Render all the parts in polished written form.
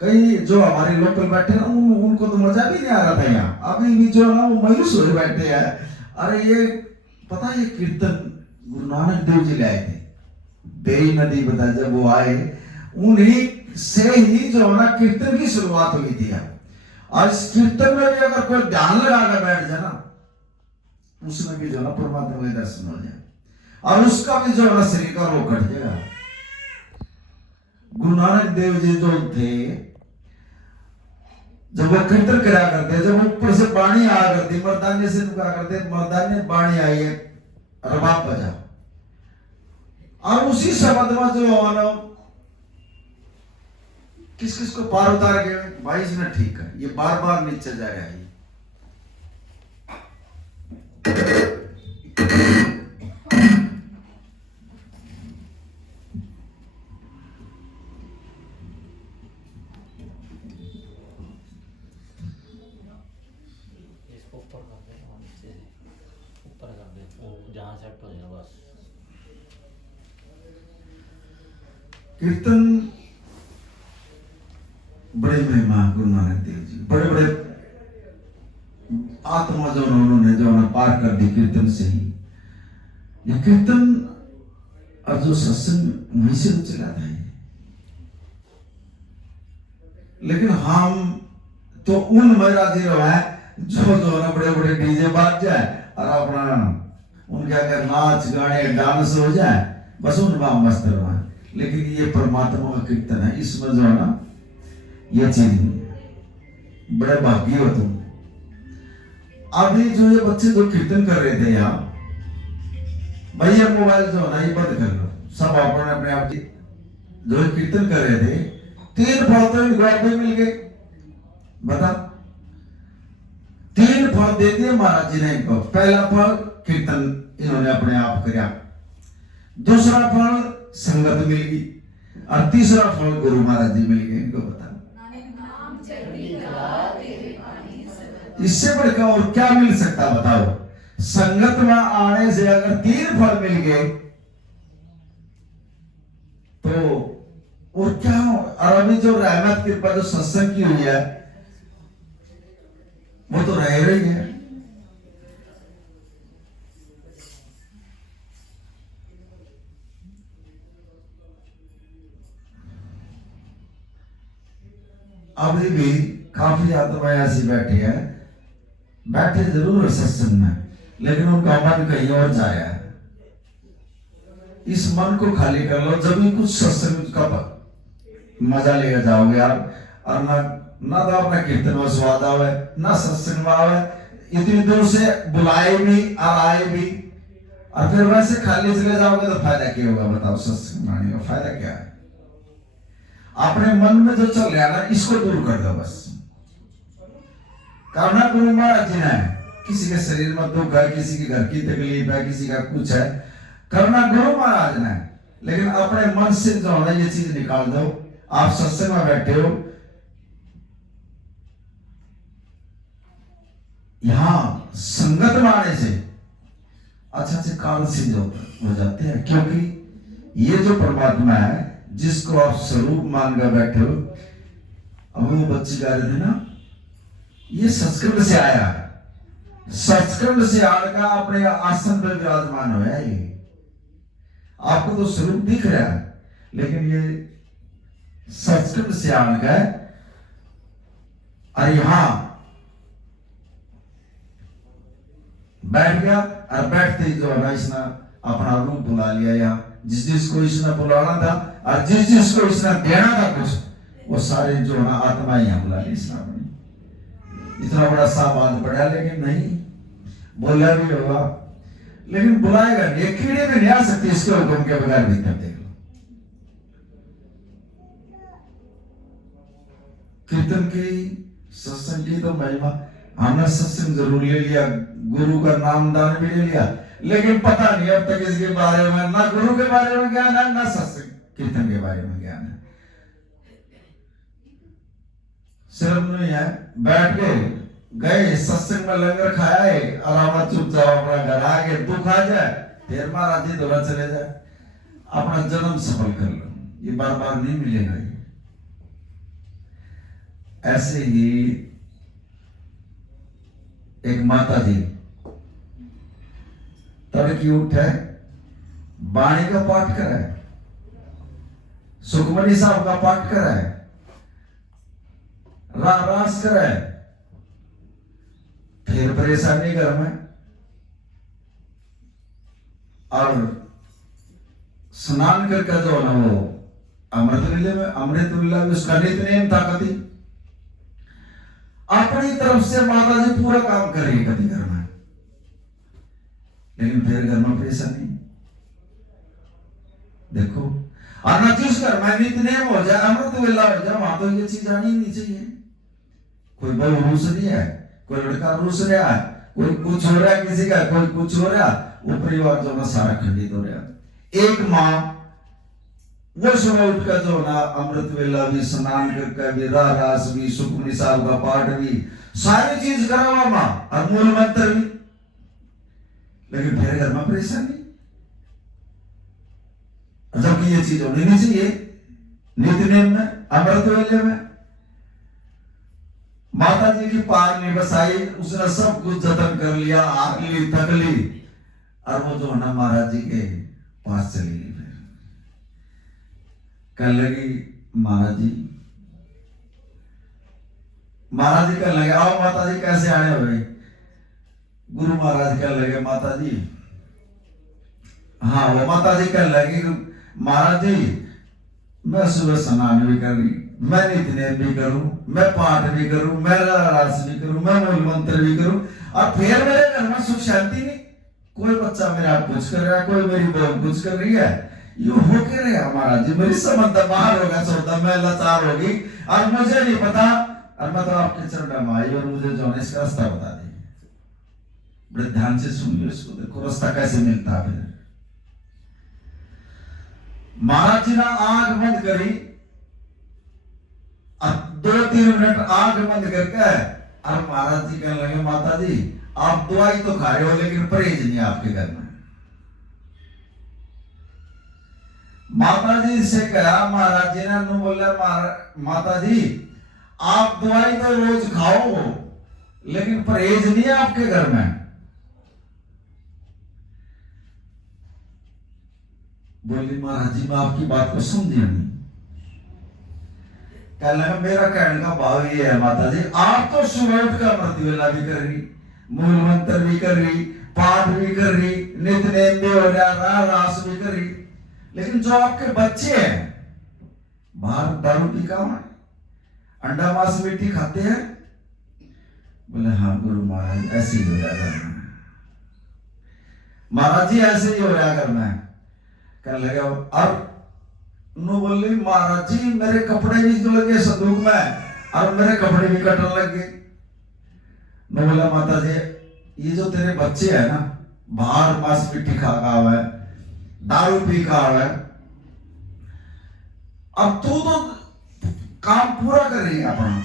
कई जो हमारे लोकल बैठे ना उनको तो मजा भी नहीं आ रहा था यहाँ। अभी भी जो ना वो मायूस हुए बैठे हैं। अरे ये पता है, ये कीर्तन गुरु नानक देव जी ले आए थे। बेई नदी बता, जब वो आए उन्हीं से ही जो है ना कीर्तन की शुरुआत हुई थी। आज कीर्तन में भी अगर कोई ध्यान लगा कर बैठ जाए ना, उसमें भी जो ना परमात्मा के दर्शन हो जाए और उसका भी जो है ना शरीर का रोग कट जाएगा। गुरु नानक देव जी जो थे, जब वो कीर्तन करा करते, जब ऊपर से बाणी आ करती, मर्दाने से कहा करते, मर्दाने बाणी आई है, रबाब बजा, और उसी शब्द में जो है ना किस किस को पार उतार गए भाई, इसने ठीक है, ये बार बार नीचे जा रहा है। कीर्तन बड़े महिमा गुरु नानक देव जी, बड़े बड़े आत्मा जो उन्होंने जो ना पार कर दी कीर्तन से ही। ये कीर्तन और जो सत्संग वहीं से चला था। लेकिन हम तो उन महाराजी है जो ना बड़े बड़े डीजे बाज जाए और अपना उनके अगर नाच गाने डांस हो जाए, बस उनका मस्त रहा। लेकिन ये परमात्मा का कीर्तन है, इसमें जो है ना ये चीज बड़े भाग्य हो तुम। अभी जो ये बच्चे जो कीर्तन कर रहे थे यहाँ, भैया मोबाइल जो है ना ये बंद कर लो, सब अपने अपने आप की जो कीर्तन कर रहे थे, 3 फल तो घर पे मिल गए। बता, 3 फल दे दिए महाराज जी ने इनको। पहला फल कीर्तन इन्होंने अपने आप किया, दूसरा फल संगत मिल गई, और तीसरा फल गुरु महाराज जी मिल गए इनको। बता, इससे बढ़कर और क्या मिल सकता बताओ? संगत में आने से अगर 3 फल मिल गए तो और क्या? और अभी जो रहमत कृपा जो सत्संग की हुई है वो तो रह रही है। अभी भी काफी आत्माएं ऐसी बैठी है, बैठे जरूर है सत्संग में, लेकिन उनका मन कहीं और जाया है। इस मन को खाली कर लो, जब भी कुछ सत्संग का मजा लेकर जाओगे आप। और ना तो अपना कीर्तन में स्वाद आवे, ना सत्संग में आवे, इतनी दूर से बुलाए भी और आए भी, और फिर वैसे खाली चले जाओगे तो फायदा क्या होगा? बताओ, सत्संग आने का फायदा क्या है? अपने मन में जो चल रहा है ना, इसको दूर कर दो बस। करना गुरु महाराज जी ने, किसी के शरीर में दुख है, किसी के घर की तकलीफ है, किसी का कुछ है, करना गुरु महाराज ने। लेकिन अपने मन से जो है ये चीज निकाल दो। आप सत्संग में बैठे हो, यहां संगत में आने से अच्छे कारण सिद्ध हो जाते हैं, क्योंकि ये जो परमात्मा है जिसको आप स्वरूप मान कर बैठे हो। अब वो बच्चे गा रहे थे ना, ये संस्कृत से आया, संस्कृत से आकर अपने आसन पर विराजमान हो है। ये आपको तो स्वरूप दिख रहा है, लेकिन ये संस्कृत से आकर और यहां बैठ गया, और बैठते ही जो है ना इसने अपना रूप बुला लिया। यहाँ जिस जिसको इसने बुलाना था और जिस जिसको इसने देना था कुछ, वो सारे जो है ना आत्माएं यहाँ बुला ली इसने अपनी। इतना बड़ा सामान पड़ा, लेकिन नहीं बोला भी होगा, लेकिन बुलाएगा नहीं। कीड़े में नहीं आ सकती इसके हुक्म के बगैर। भीतर देख लो, कीर्तन की सत्संग की तो महिमा। हमने सत्संग जरूर ले लिया, गुरु का नाम दान भी ले लिया, लेकिन पता नहीं अब तक इसके बारे में, ना गुरु के बारे में ज्ञान है, ना सत्संग कीर्तन के बारे में ज्ञान है। सिर्फ नहीं है, बैठ गए सत्संग में, लंगर खाया है, आराम चुपचाप अपना घर आ गए। दुख आ जाए फिर महाराज जी दोबारा चले जाए, अपना जन्म सफल कर लो। ये बार बार नहीं मिलेगा। ऐसे ही एक माता जी तड़की उठे, बाणी का पाठ करे, सुखमनी साहब का पाठ करे, रास करे, फिर परेशानी घर में, और स्नान करके जो ना वो अमृत वेला में उसका नित्य था। कभी अपनी तरफ से माता जी पूरा काम कर रही है कभी घर में, लेकिन फिर घर में परेशानी। देखो, और न जिस घर में नित्य हो जाए, अमृत वेला हो जाए, वहां तो ये चीज आनी नहीं चाहिए। कोई बहू रूस रही है, कोई लड़का रूस रहा है, कोई कुछ हो रहा है किसी का, कोई कुछ हो रहा, वो परिवार जो ना सारा खंडित हो रहा। एक माँ वो सुबह उठकर जो ना अमृत वेला भी, स्नान करके भी, रास भी, सुखमनी साहब का पाठ भी, सारी चीज करा हुआ माँ, और मूल मंत्र भी, लेकिन फिर घर में परेशानी। जबकि ये चीज होनी नहीं चाहिए नित्य नेम में, अमृत वेले में। माता जी की पार नहीं बसाई, उसने सब कुछ जतन कर लिया, आग ली, थक ली, और वो जो है ना महाराज जी के पास चली गई। फिर कह लगी महाराज जी कह लगे, आओ माता जी कैसे आए हो गए। गुरु महाराज कह लगे माता जी, हाँ वो माता जी कह लगी महाराज जी मैं सुबह स्नान भी कर रही, मैं नित्य भी करूं, मैं पाठ भी करूं, मैं रास भी करूं, मैं मूल मंत्र भी करूं, और फिर मेरे घर में सुख शांति नहीं। कोई बच्चा मेरा कुछ कर रहा है, कोई मेरी बहू कुछ कर रही है, ये हो के रहे महाराज जी, मेरी समझ बाहर होगा, सौदा मैं लाचार होगी, और मुझे नहीं पता, और मैं तो आपके चरण में आई, और मुझे जो है इसका रास्ता बता दे। बड़े ध्यान से सुनिए इसको, देखो रास्ता कैसे मिलता है। फिर महाराज जी ने आंख बंद करी, अब 2-3 मिनट आंख बंद करके, और महाराज जी कहने लगे माता जी आप दवाई तो खा रहे हो, लेकिन परहेज नहीं आपके घर में। माता जी से कहा, महाराज जी ने बोला माता जी आप दवाई तो रोज खाओ, लेकिन परहेज नहीं है आपके घर में। बोली महाराज जी मैं आपकी बात को समझी नहीं। कहने लगा मेरा कहने का भाव ये है माता जी, आप तो सुबह उठकर अमृत वेला भी कर रही, मूल मंत्र भी कर रही, पाठ भी कर रही, नित्य नेम भी हो रहा, रास भी कर रही, लेकिन जो आपके बच्चे हैं बाहर दारू पी का अंडा मांस मिट्टी खाते हैं। बोले हाँ गुरु महाराज ऐसे ही हो रहा करना, महाराज जी ऐसे ही हो रहा करना है। कहने लगे अब नो बोली महाराज जी मेरे कपड़े भी जो लगे संदूक में, और मेरे कपड़े भी कटने लग गए। नो बोला माता जी ये जो तेरे बच्चे हैं ना, बाहर मांस मिट्टी खा हुआ है, दारू पी खा हुआ है, अब तू तो काम पूरा कर रही है अपना,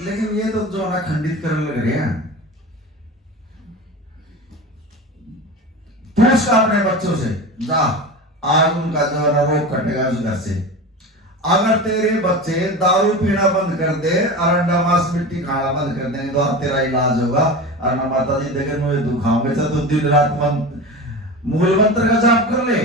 लेकिन ये तो जो है खंडित करने लग रहे हैं। पूछ का अपने बच्चों से जा, आज उनका जो है रोग कटेगा उस घर से। अगर तेरे बच्चे दारू पीना बंद कर दे और अंडा मांस मिट्टी खाना बंद कर देंगे तो तेरा इलाज होगा। और ना माता जी देखे मुझे दुखाओगे तो दिन रात मूल मंत्र का जाप कर ले,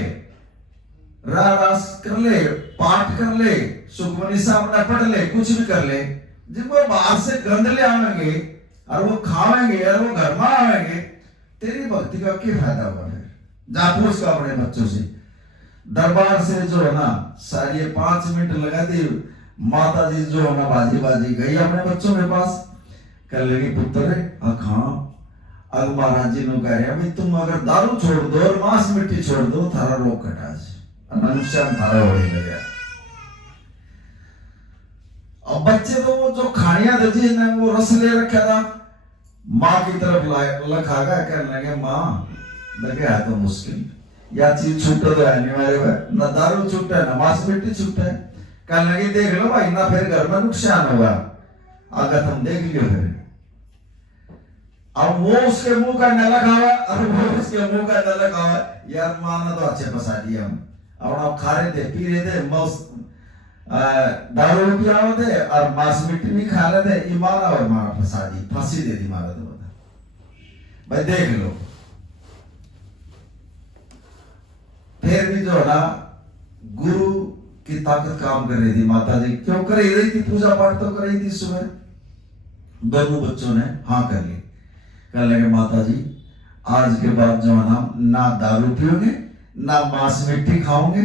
रास कर ले, पाठ कर ले, सुखमनी साहब पढ़ ले, कुछ भी कर ले। जब वो बाहर से गंद ले आवेंगे और वो खावेंगे और वो घर में आवेंगे, तेरी भक्ति का क्या फायदा होगा। फिर जा पूछ का अपने बच्चों से। दरबार से जो है ना सारी 5 मिनट लगा दी, माता जी जो है ना बाजी बाजी गई अपने बच्चों के पास। कह लगी पुत्र हाँ अब महाराज जी ने कह रहे तुम अगर दारू छोड़ दो और मांस मिट्टी छोड़ दो थारा रोग कटा नुकसान थारा होने लगा। अब बच्चे तो वो जो खानिया दे ने वो रस ले रखा था, माँ की तरफ लखा गया। कहने लगे माँ लगे है तो मुश्किल, या चीज छूटे तो है नहीं मेरे में, न दारू छूटे न मांस मिट्टी छूटे। कहने लगे देख लो भाई ना फिर घर में नुकसान होगा, अगर तुम देख लियो फिर। अब वो उसके मुंह का न लगा हुआ और वो उसके मुंह का न लगा हुआ। यार माँ ने तो अच्छे फंसा दिया हम, अब आप खा रहे थे पी रहे थे दारू पिया होते और मांस मिट्टी नहीं खा लेते, ये मारा और मारा फंसा दी, फांसी दे दी मारा। तो बता भाई देख लो। फिर भी जो है ना गुरु की ताकत काम कर रही थी। माता जी क्यों कर रही थी? पूजा पाठ तो कर रही थी। सुबह दोनों बच्चों ने हाँ कर ली। कहने लगे माता जी आज के बाद जो है ना दारू पियोगे ना मांस मिट्टी खाओगे,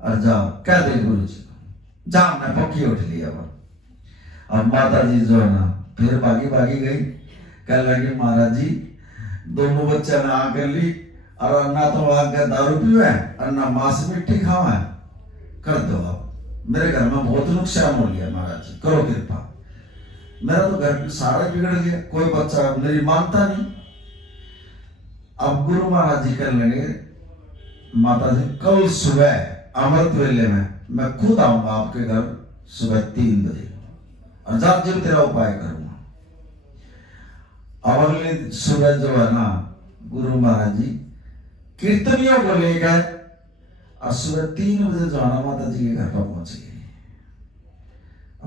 और जाओ कह दे गुरु जी जा, मैं पक्की उठ लिया। अब माता जी जो है ना फिर भागी भागी गई। कह लगे महाराज जी दोनों बच्चे ने आ कर ली, और ना तो आगे दारू पियो है और ना मांस मिट्टी खाओ है। कर दो आप, मेरे घर में बहुत नुकसान हो गया महाराज जी, करो कृपा। मेरा तो घर सारा बिगड़ गया, कोई बच्चा मेरी मानता नहीं। अब गुरु महाराज जी कहने लगे माता जी कल सुबह अमृत वेले में मैं खुद आऊंगा आपके घर सुबह 3 बजे, और जब जब तेरा उपाय करूंगा। अब अगले सुबह जो है ना गुरु महाराज जी कीर्तनियों को ले गए, और सुबह 3 बजे जो है ना माता जी के घर पर पहुंच गए।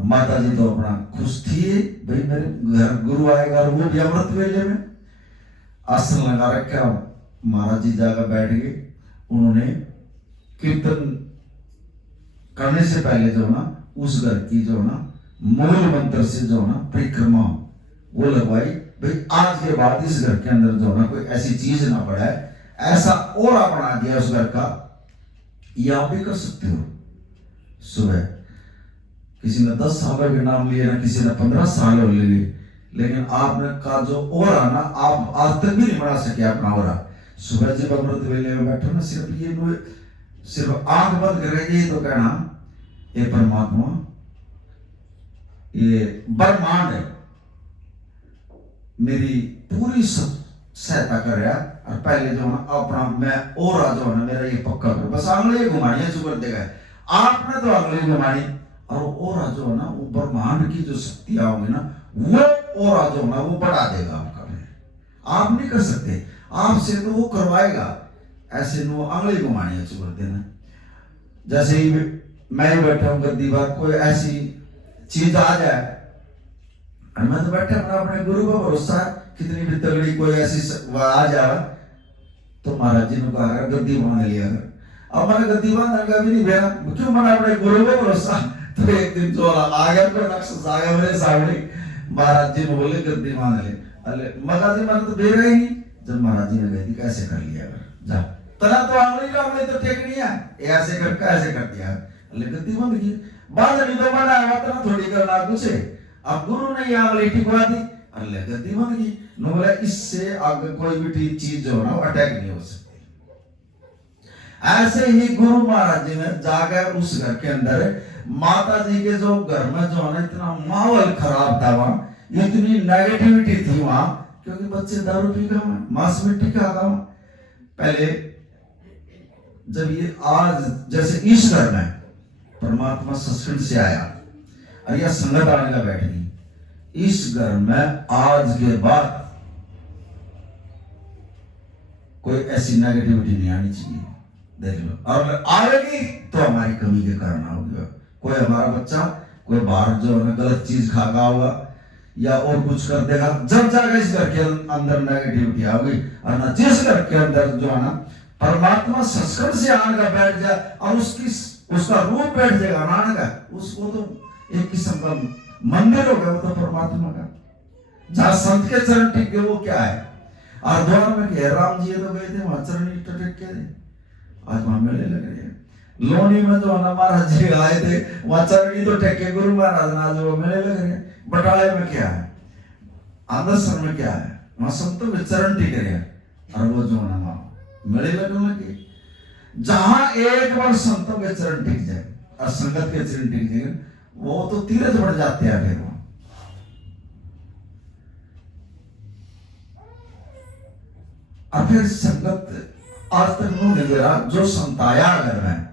माता जी तो अपना खुश थी, भाई मेरे घर गुरु आएगा, और वो भी अमृत वेले में। आसन लगा रखा, महाराज जी जाकर बैठ गए। उन्होंने कीर्तन करने से पहले जो ना उस घर की जो ना मूल मंत्र से जो ना परिक्रमा वो लगवाई। भाई आज के बाद इस घर के अंदर जो ना कोई ऐसी चीज ना पड़े, ऐसा ओरा बना दिया उस घर का। ये आप भी कर सकते हो। सुबह किसी ने 10 सालों के नाम लिए ना, किसी ने 15 सालों लिए, लेकिन आपने का जो ओरा ना आप आज तक भी नहीं बना सके अपना ओरा। सुबह जब अमृत वेले में बैठो ना, सिर्फ आंख बंद करेंगे तो कहना ये परमात्मा ये ब्रह्मांड है, मेरी पूरी सहायता कर रहा है। और पहले जो है अपना मैं ओरा जो है ना मेरा ये पक्का करो। बस आंगली घुमानी चुप कर देगा आपने तो आंगली घुमानी, और ओरा जो है ना वो ब्रह्मांड की जो शक्तियां होंगी ना वो ओरा जो है ना वो बढ़ा देगा आपका। आप नहीं कर सकते, आपसे तो वो करवाएगा। ऐसे नो आंगली घुमानी चुप कर देना। जैसे ही मैं बैठा हूं गद्दी बात, कोई ऐसी चीज आ जाए, और मैं तो बैठा अपने गुरु का भरोसा है, कितनी भी तगड़ी कोई ऐसी आ जाए तो महाराज जी ने कहा गद्दी बांध लिया। अब मैंने गद्दी बांधने का भी नहीं भेजा, क्यों मैंने अपने गुरु का भरोसा। तो एक दिन जो आ गया कोई राक्षस आ गया मेरे सामने, महाराज जी ने बोले गद्दी बांध ले। अरे महाराज जी मैंने तो भेजा ही नहीं। जब महाराज जी ने कही कैसे कर लिया जा, तना तो आंगली तो टेकनी है, ऐसे कर कैसे कर दिया, गद्दी बंद की। बांधनी तो बना है, तना थोड़ी करना कुछ है। अब गुरु ने आंगली टिकवा दी, अल्लाह गद्दी बंद की। नो बोला इससे आगे कोई भी चीज जो ना अटैक नहीं हो सकती। ऐसे ही गुरु महाराज जी ने जाकर उस घर के अंदर माता जी के जो घर में जो है ना इतना माहौल खराब था, वहां इतनी नेगेटिविटी थी वहां, क्योंकि बच्चे दारू पी गए, मांस मिट्टी खा गए। पहले जब ये आज जैसे इस घर में परमात्मा सत्संग से आया और यह संगत आने का बैठ गई, इस घर में आज के बाद कोई ऐसी नेगेटिविटी नहीं आनी चाहिए। देख लो, और आएगी तो हमारी कमी के कारण होगा। कोई हमारा बच्चा कोई बाहर जो है गलत चीज खा गया होगा या और कुछ कर देगा, जब जाकर इस घर के अंदर नेगेटिविटी आ गई, और ना जिस घर के अंदर जो है ना परमात्मा संस्कृत से आने का बैठ जाए और उसका रूप बैठ जाएगा नान का, उसको तो एक किस्म का मंदिर हो गया, वो तो परमात्मा का। जहां संत के चरण टिक गए वो क्या है। और द्वार में क्या राम जी तो गए थे वहां चरण टिक के थे, आज वहां मेले लग रहे हैं। लोनी में जो है महाराज जी आए थे वहां चरणी तो टेके गुरु महाराज ना, जो मेले लग रहे हैं। बटाले में क्या है, आदर्शन में क्या है, वहां संतों के चरण टिक रहे हैं, और वो जो है ना मेले लगने लगे। जहां एक बार संतों के चरण टिक जाए और संगत के चरण टिक जाए, वो तो तीरथ बढ़ जाते हैं। फिर और फिर संगत आज तक नो नहीं गिरा। जो संताया घर में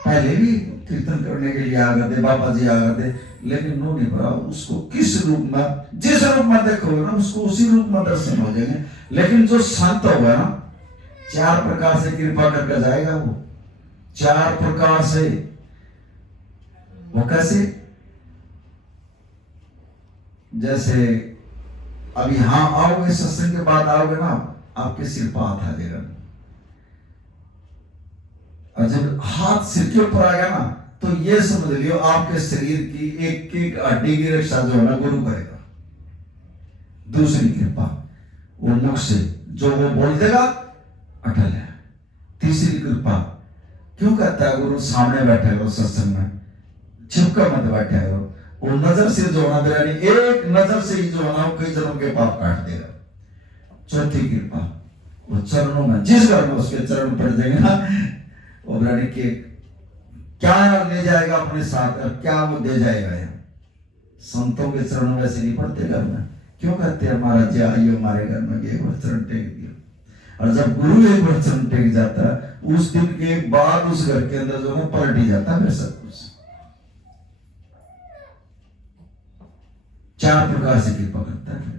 पहले भी कीर्तन करने के लिए आ गए थे, बाबा जी आ गए थे, लेकिन नो नहीं पड़ा उसको किस रूप में, जिस रूप में देखोगे ना उसको उसी रूप में दर्शन हो जाएंगे। लेकिन जो संत होगा ना 4 प्रकार से कृपा करके जाएगा वो। 4 प्रकार से। वो कैसे? जैसे अभी यहां आओगे, सत्संग के बाद आओगे ना, आपके सिर पर हाथ आ जाएगा, और जब हाथ सिर के ऊपर आ गया ना, तो ये समझ लियो आपके शरीर की एक एक हड्डी की रक्षा जो है ना गुरु करेगा। दूसरी कृपा, वो मुख से जो वो बोल देगा अटल है। तीसरी कृपा, क्यों कहता है गुरु सामने बैठे हो सत्संग में, छिपकर मत बैठे हो। वो नजर से जो ना बिरानी, एक नजर से ही जो ना कई जन्म के पाप काट देगा। चौथी कृपा, वो चरणों में, जिस घर में उसके चरण पड़ जाएंगे ना, वो बिरानी के क्या ले जाएगा अपने साथ और क्या वो दे जाएगा। यहाँ संतों के चरणों वैसे नहीं पड़ते घर में। क्यों कहते हैं महाराज जी आइए हमारे घर में, एक बार चरण टेक दिया। और जब गुरु एक बार चरण टेक जाता है, उस दिन के बाद उस घर के अंदर जो है पलट ही जाता है सब कुछ। 4 प्रकार से कृपा करता है।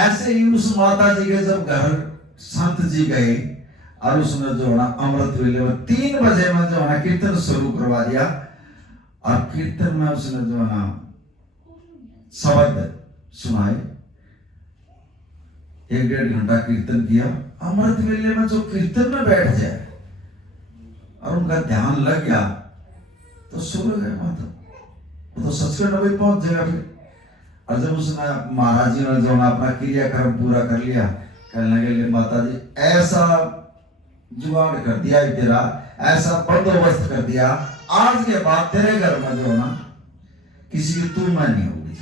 ऐसे ही उस माता जी के जब घर संत जी गए और उसने जो है ना अमृत वेले में 3 बजे में जो है ना कीर्तन शुरू करवा दिया, और कीर्तन में उसने जो है ना शब्द सुनाए, 1-1.5 घंटा कीर्तन किया। अमृत वेले में जो कीर्तन में बैठ जाए और उनका ध्यान लग गया तो सुन गए माता, वो तो सचखंड में पहुंच जाएगा फिर। और जब उसने महाराज जी ने जो ना अपना क्रियाक्रम पूरा कर लिया, कहने लगे माता जी ऐसा जुगाड़ कर दिया है तेरा, ऐसा बंदोबस्त कर दिया, आज के बाद तेरे घर में जो ना किसी की तू मैं नहीं होगी,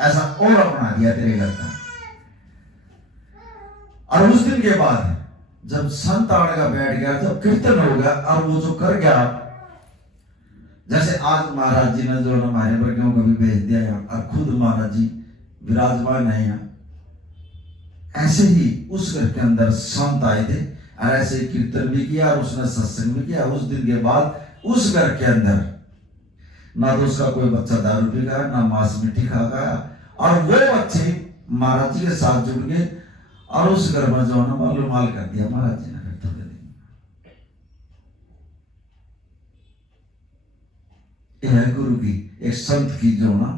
ऐसा और अपना दिया तेरे घर का। और उस दिन के बाद जब संत आड़ का बैठ गया, जब कीर्तन हो गया और वो जो कर गया, जैसे आज महाराज जी ने जो हमारे वर्गों को भी भेज दिया और खुद महाराज जी विराजमान है यहाँ, ऐसे ही उस घर के अंदर संत आए थे और ऐसे ही कीर्तन भी किया और उसने सत्संग भी किया। उस दिन के बाद उस घर के अंदर ना तो उसका कोई बच्चा दारू पी गया, ना मांस मिट्टी खा गया, और वो बच्चे महाराज जी के साथ जुड़ गए और उस घर में जो है मालूम माल कर दिया महाराज जी ने। थोड़े दिन यह है गुरु की, एक संत की जो ना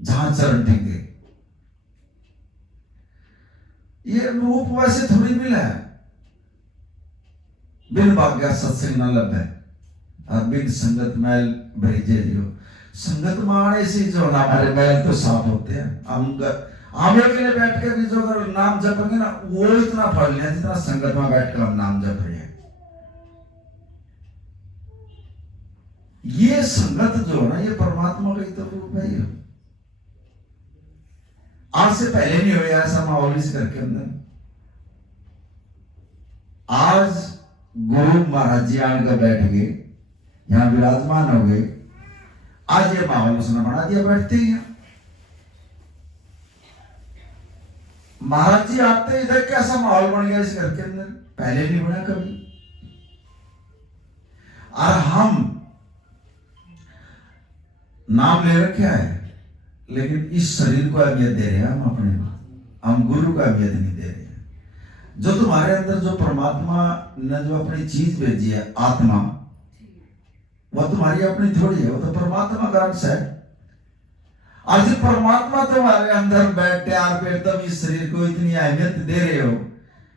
जहां चरण टिके, ये रूप वैसे थोड़ी मिला है। बिन भाग्या सत्संग न लभे और बिन संगत मैल भरीजे दियो। संगत माने से जो ना हमारे मैल तो साफ होते हैं। हम अकेले बैठ के भी जो अगर नाम जपेंगे ना, वो इतना फल नहीं है जितना संगत में बैठ कर हम नाम जप रहे हैं। ये संगत जो है ना, ये परमात्मा का ही तो रूप है। आज से पहले नहीं हुआ ऐसा माहौल इस घर के अंदर। आज गुरु महाराज जी आकर बैठ गए, यहां विराजमान हो गए, आज ये माहौल उसने बना दिया, बैठते ही हैं। महाराज जी आते इधर कैसा माहौल बन गया इस घर के अंदर, पहले नहीं बना कभी। और हम नाम ले रखा है, लेकिन इस शरीर को अहमियत दे रहे हैं हम अपने को, हम गुरु को अहमियत नहीं दे रहे हैं। जो तुम्हारे अंदर जो परमात्मा ने जो अपनी चीज भेजी है, आत्मा, वो तुम्हारी अपनी थोड़ी है, वो तो परमात्मा का अंश है। आज परमात्मा तुम्हारे अंदर बैठे आप फिर तुम इस शरीर को इतनी अहमियत दे रहे हो,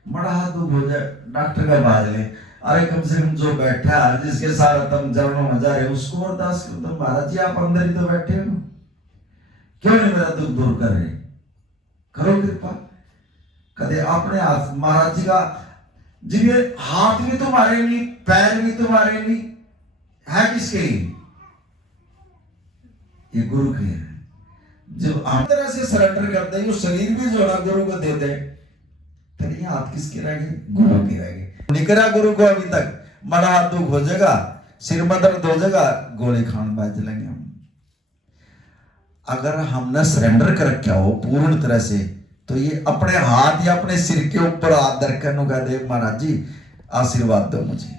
बड़ा दुख हो जाए। डॉक्टर का बाज ले, अरे कम से कम जो बैठा है जिसके साथ तुम चरणों में जा रहे हो उसको अरदास करो। तुम महाराज जी आप अंदर ही तो बैठे हो, क्यों नहीं मेरा दुख दूर कर रहे? करो कृपा। कदे अपने हाथ महाराज जी का, जिन्हें हाथ भी तुम्हारे नहीं, पैर भी तुम्हारे नहीं, है किसके? ये गुरु के है। जब आप तरह से सरेंडर कर दे, शरीर भी जो है गुरु को दे दे, तो ये हाथ किसके रह गए? गुरु के रह गए। निकरा गुरु को अभी तक, बड़ा दुख हो जाएगा, सिर में दर्द हो जाएगा, गोली खान बैठ चलेंगे हम। अगर हमने सरेंडर कर रखा हो पूर्ण तरह से, तो ये अपने हाथ या अपने सिर के ऊपर हाथ धरकर नु कह दे महाराज जी आशीर्वाद दो मुझे।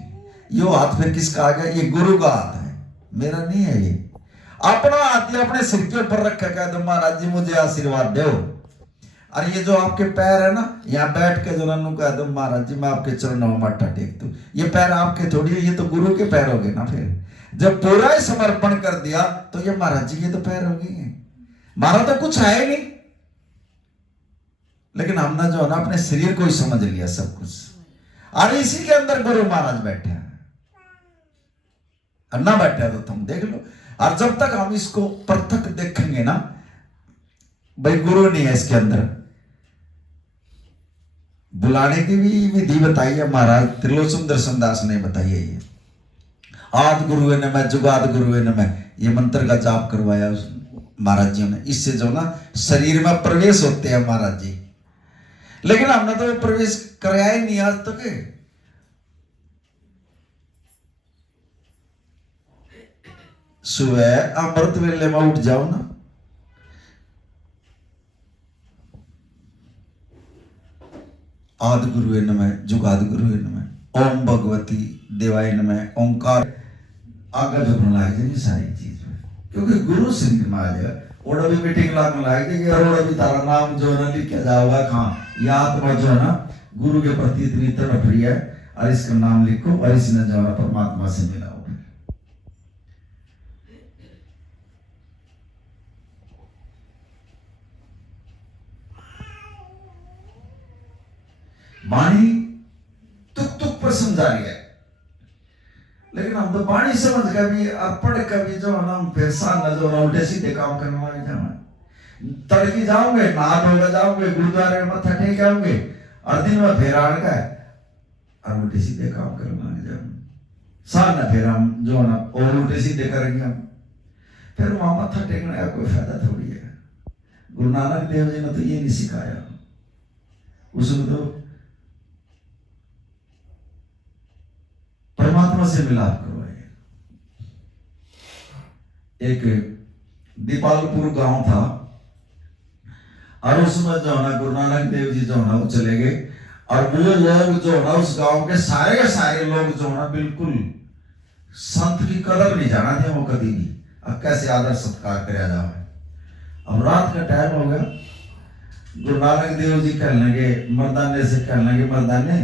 यो हाथ फिर किसका आ गया? ये गुरु का हाथ है, मेरा नहीं है। ये अपना हाथ ही अपने सिर के ऊपर रखा, कह दो महाराज जी मुझे आशीर्वाद दो। और ये जो आपके पैर है ना, यहाँ बैठ के जो नन्नू कह दो महाराज जी मैं आपके चरणों में माथा टेक दूं, ये पैर आपके थोड़ी है, ये तो गुरु के पैर हो गए ना। फिर जब पूरा ही समर्पण कर दिया तो ये महाराज जी के तो पैर हो गए, हमारा तो कुछ है ही नहीं। लेकिन हमने जो है ना अपने शरीर को ही समझ लिया सब कुछ, और इसी के अंदर गुरु महाराज बैठे हैं। ना बैठे तो तुम देख लो। और जब तक हम इसको पृथक देखेंगे ना, भाई गुरु नहीं है इसके अंदर, बुलाने की भी विधि बताई है महाराज त्रिलोचन दर्शन दास ने बताई है। ये आद गुरु है न मैं, जुगाद गुरु है न मैं, ये मंत्र का जाप करवाया महाराज जी ने। इससे जो ना शरीर में प्रवेश होते हैं महाराज जी, लेकिन हमने तो प्रवेश कराया ही नहीं आज तक। सुबह अमृत वेले में उठ जाओ ना, आदि गुरु नमः, जुगाद गुरु नमः, ओम भगवती देवाय नमः, ओंकार आगे झुकने लग जाएगी सारी चीज में, क्योंकि गुरु सिंह में आ जाएगा। और अभी मीटिंग लागने लग जाएगी और अभी तारा नाम जो है ना लिखा जाएगा कहाँ, ये आत्मा जो है ना गुरु के प्रति इतनी तड़प है, और इसका नाम लिखो और इसने जो है परमात्मा से मिला। वाणी तुक तुक पर समझा रही है, लेकिन हम तो वाणी समझ कर भी और पढ़ कर भी जो है ना पैसा न जो उल्टे सीधे काम करने वाले जाए। तड़की जाओगे, नहा धोकर जाओगे, गुरुद्वारे में मत्था टेक आओगे, और दिन में फिर आड़ का और उल्टे सीधे काम करने लगे जाओगे। साल न फिर हम जो है ना और उल्टे सीधे करेंगे हम, फिर वहां मत्था टेकने का कोई फायदा थोड़ी है। गुरु नानक देव जी ने तो ये नहीं सिखाया, उसने तो परमात्मा से मिलाप करवाए। एक दीपालपुर गांव था, और उसमें जो है ना गुरु नानक देव जी जो है ना वो चले गए, और वो लोग जो है ना उस गांव के सारे लोग जो है ना बिल्कुल संत की कदर नहीं जाना थे वो कभी भी, अब कैसे आदर सत्कार कराया जाए। अब रात का टाइम हो गया, गुरु नानक देव जी कहने लगे मर्दाने से, कहने लगे मर्दाने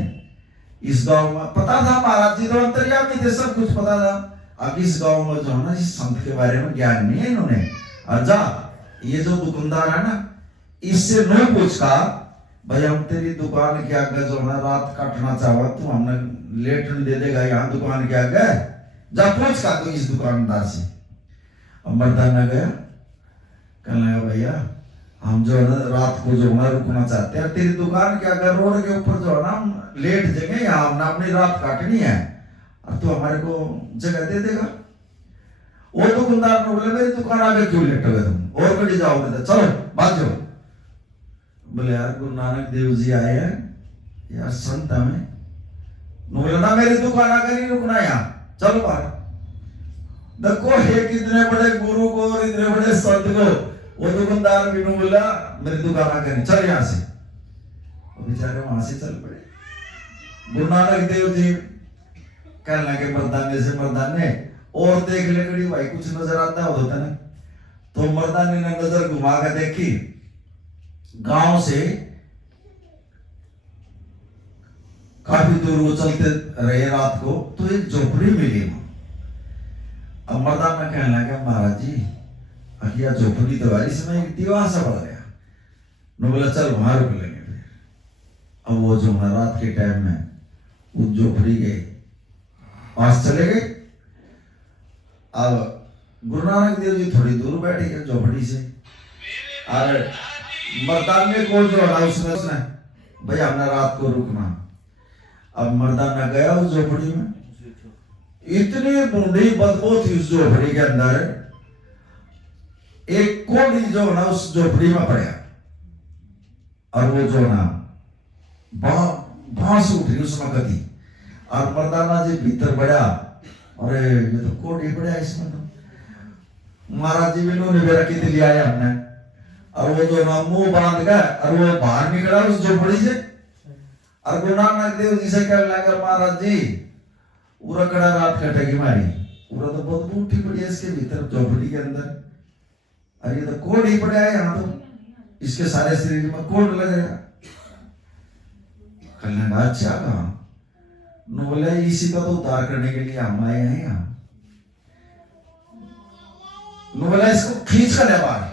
इस गांव में, पता था महाराज जी तो अंतर्यामी थे, सब कुछ पता था। अब इस गांव में जो है ना इस संत के बारे में ज्ञान नहीं है इन्होंने, और जा ये जो दुकानदार है ना इससे नहीं पूछा भाई हम तेरी दुकान के आगे जो है ना रात काटना चाहो तू हमने लेट दे देगा यहाँ दुकान के आगे, जा पूछ का तू इस दुकानदार से। अब मर्दाना गया, कहने लगा भैया हम जो है ना रात को जो है ना रुकना चाहते हैं तेरी दुकान के अगर रोड के ऊपर जो है ना हम लेट जगह यहाँ हमने अपनी रात काटनी है, अब तो हमारे को जगह दे देगा। वो दुकानदार ने बोले मेरी दुकान आगे क्यों लेटोगे तुम, और कभी जाओगे तो चलो भाग जाओ। बोले यार गुरु नानक देव जी आए हैं यार संत हमें, बोले ना मेरी दुकान आगे नहीं रुकना यहाँ, चलो बाहर। देखो हे कितने बड़े गुरु को और इतने बड़े संत को, वो दुकानदार भी बोला मेरी दुकान आगे नहीं, चल यहाँ से। बेचारे वहां से चल पड़े। गुरु नानक देव जी कहने लगे मर्दाने से, मर्दाने और देख ले कड़ी भाई कुछ नजर आता होता ना। तो मर्दाने ने नजर घुमा कर देखी, गांव से काफी दूर वो चलते रहे रात को तो एक झोपड़ी मिली। अब मर्दाना कहने लगा महाराज जी अखिया झोपड़ी तो इसमें एक दीवार सा पड़ गया, न बोला चल वहां रुक लेंगे। फिर अब वो जो रात के टाइम में उस झोपड़ी के पास चले गए। अब गुरु नानक देव जी थोड़ी दूर बैठे गए झोपड़ी से, और मर्दाने को जो है उसने भाई हमने रात को रुकना। अब मर्दाना गया उस झोपड़ी में, इतनी बूढ़ी बदबू थी उस झोपड़ी के अंदर, एक कोड़ी जो ना उस झोपड़ी में पड़ा, और वो जो ना भांस उठ रही उसमें कदी। और मर्दाना जी भीतर बढ़ा, अरे ये तो कोड़ी पड़ा इसमें तो। महाराज जी भी ने बेरा की लिया है हमने, और वो जो ना मुंह बांध गया और वो बाहर निकला उस झोपड़ी से। और गुरु नानक देव जी से कहने लगा महाराज जी पूरा कड़ा रात कटेगी मारी, पूरा तो बहुत बूढ़ी पड़ी है इसके भीतर झोपड़ी के अंदर, अरे ये तो कोड़ ही पड़ा है यहाँ तो। इसके सारे शरीर में कोड लग गया। कहने लगा अच्छा कहा, नो बोले इसी का तो उद्धार करने के लिए हम आए हैं यहाँ। नो बोला इसको खींच कर ले बाहर।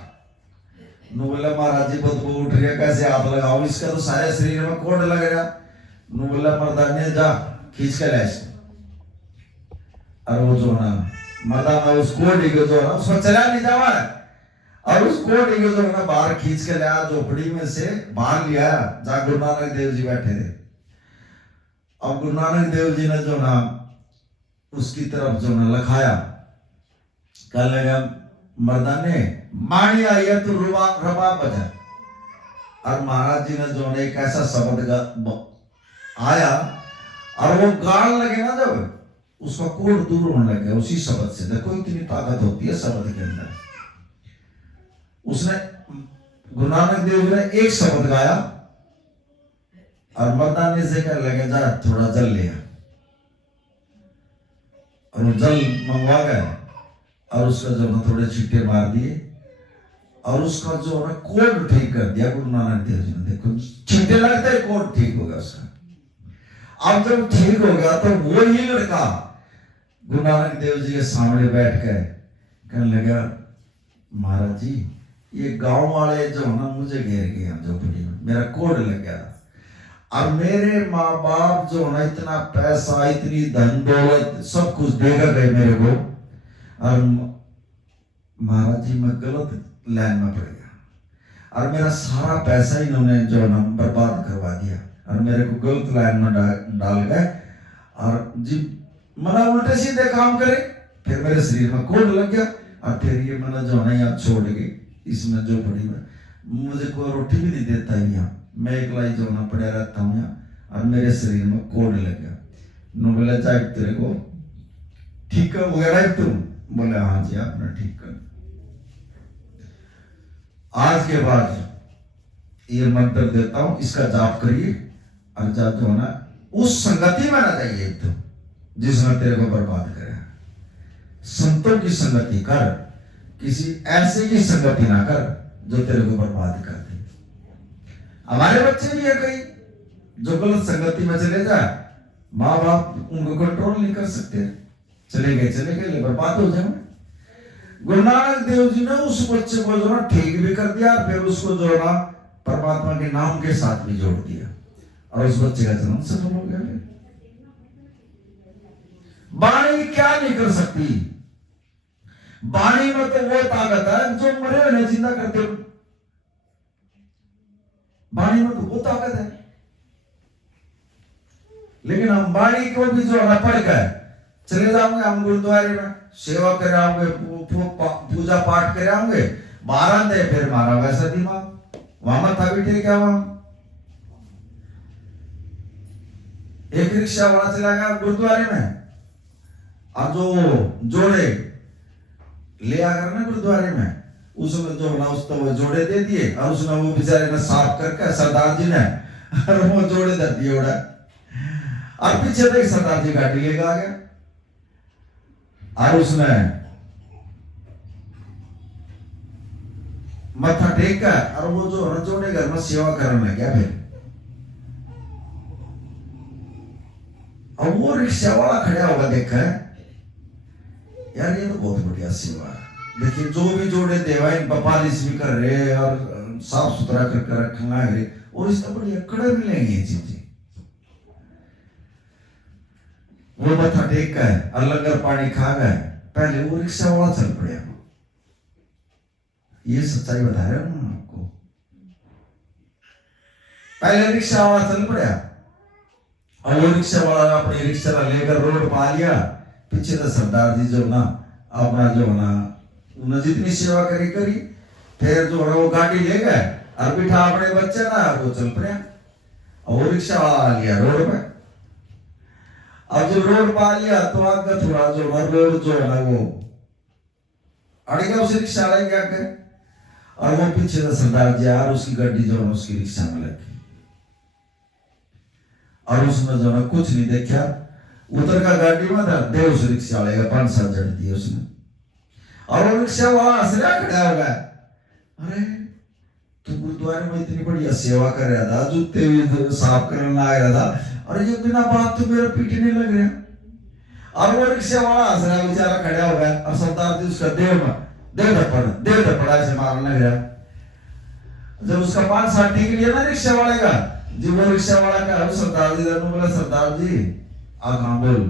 नो बोला महाराज जी बदबू उठ रही है, कैसे हाथ लगाओ, इसका तो सारे शरीर में कोड लग गया। नो बोला मर्दाने जा खींच कर ले इसको। और वो जो ना मर्दाना उस कोडी को जो ना उसको चला नहीं जावा है, और उस कोडी को जो ना बाहर खींच के लाया, झोपड़ी में से बाहर लिया जहाँ गुरु नानक देव जी बैठे थे। अब गुरु नानक देव जी ने जो ना उसकी तरफ जो ना लखाया, कह लगा मर्दाने माणी आई है तो रबा बजा। और महाराज जी ने जो ने एक ऐसा शब्द आया और वो गाल लगे ना, जब उसका कोड दूर होने लग गया उसी शब्द से। देखो इतनी ताकत होती है शब्द के अंदर। उसने गुरु नानक देव जी ने एक शब्द गाया और मर्दाने से कह लगे जा थोड़ा जल लिया, और वो जल मंगवा गए और उसका जो ना थोड़े छींटे मार दिए और उसका जो है कोड ठीक कर दिया गुरु नानक देव जी ने। देखो छींटे लगते ही कोड ठीक हो गया उसका। अब जब ठीक हो गया तो वो ही लड़का गुरु नानक देव जी के सामने बैठ कर कहने लगा महाराज जी ये गांव वाले जो ना मुझे घेर गए झोपड़ी में, मेरा कोड लग गया। अब मेरे माँ बाप जो ना इतना पैसा इतनी धन दौलत सब कुछ देकर गए मेरे को, और महाराज जी मैं गलत लाइन में पड़ गया और मेरा सारा पैसा इन्होंने जो ना बर्बाद करवा दिया और मेरे को गलत लाइन में डाल गए। और जी मना उल्टे सीधे काम करे, फिर मेरे शरीर में कोड लग गया और फिर ये मना जो है यहाँ छोड़ के इसमें जो पड़ी में मुझे कोई रोटी भी नहीं देता है यहाँ, मैं एकला ही जो ना पड़ा रहता हूँ यहाँ और मेरे शरीर में कोड लग गया। नो बोला चाहे तेरे को ठीक कर वगैरह तुम बोले हाँ जी आपने ठीक कर। आज के बाद ये मंत्र देता हूं, इसका जाप करिए और जाप जो है ना उस संगति में ना जाइए तुम जिसने तेरे को बर्बाद करे। संतों की संगति कर, किसी ऐसे की संगति ना कर जो तेरे को बर्बाद कर दे। हमारे बच्चे भी है कई जो गलत संगति में चले जाए, माँ बाप उनको कंट्रोल नहीं कर सकते, चले गए बर्बाद हो जाए। गुरु नानक देव जी ने उस बच्चे को जो ना ठीक भी कर दिया, फिर उसको जो ना परमात्मा के नाम के साथ भी जोड़ दिया और उस बच्चे का जन्म सफल हो गया। वाणी क्या नहीं कर सकती, वाणी में तो वो ताकत है जो मरे हुए जिंदा करते हो। वाणी में तो वो ताकत है, लेकिन हम वाणी को भी जो है पढ़ कर चले जाओगे, हम गुरुद्वारे में सेवा कराओगे, पूजा पाठ कराओगे, बारह दे फिर मारा वैसा दिमाग वहां मथा भी ठीक है। वहां एक रिक्शा वाला चला गया गुरुद्वारे में और जो जोड़े ले आकर ना गुरुद्वारे में उसमें जो ना उसको वो जोड़े दे दिए और उसने वो बेचारे ने साफ करके सरदार जी ने और वो जोड़े दे दिए उड़ा, और पीछे देख सरदार जी गाड़ी लेकर आ गया और उसने मत्था टेक कर और वो जो जोड़े घर में सेवा करने लग गया। फिर अब वो रिक्शा वाला खड़ा होगा, देखा है यार ये तो बहुत बढ़िया सेवा है। देखिए जो भी जोड़े देवाई पालिश भी कर रहे और साफ सुथरा करके रखना है और इसका बढ़िया कड़े भी लेंगे ये चीजें। वो मत्था टेक कर और लंगर पानी खा गए, पहले वो रिक्शा वाला चल पड़ा। ये सच्चाई बता रहे हूं ना आपको। पहले रिक्शा वाला चल पड़ा और वो रिक्शा वाला अपनी रिक्शा लेकर रोड पा लिया, पीछे तो सरदार जी जो ना अपना जो ना उन्हें जितनी सेवा करी फिर जो है वो गाड़ी ले गए और बिठा अपने बच्चे ना वो चल पड़े और वो रिक्शा वाला आ लिया रोड पे। अब जब रोड पा लिया तो आगे थोड़ा जो ना रोड जो है ना वो अड़ गया उस रिक्शा वाले क्या करे और वो पीछे से सरदार जी और उसकी गाड़ी जो है उसकी रिक्शा में लग गई और उसने जो है कुछ नहीं देखा, उतर का गाड़ी में था दे उस रिक्शा वाले का 5-7 जड़ दिए उसने और वो रिक्शा वाला हंस रहा खड़ा हो गया। अरे तो गुरुद्वारे में इतनी बढ़िया सेवा कर रहा था, जूते भी साफ करने आ रहा था, और ये बिना बात तो मेरा पीटने लग रहा। और वो रिक्शा वाला हंस रहा बेचारा, खड़ा हो गया, और सरदार जी उसका देव थप्पड़ ऐसे मारने लग रहा। जब उसका 5-7 ठीक लिया ना रिक्शा वाले का, जी वो रिक्शा वाला का सरदार जी ने बोला, सरदार जी आप हाँ बोल।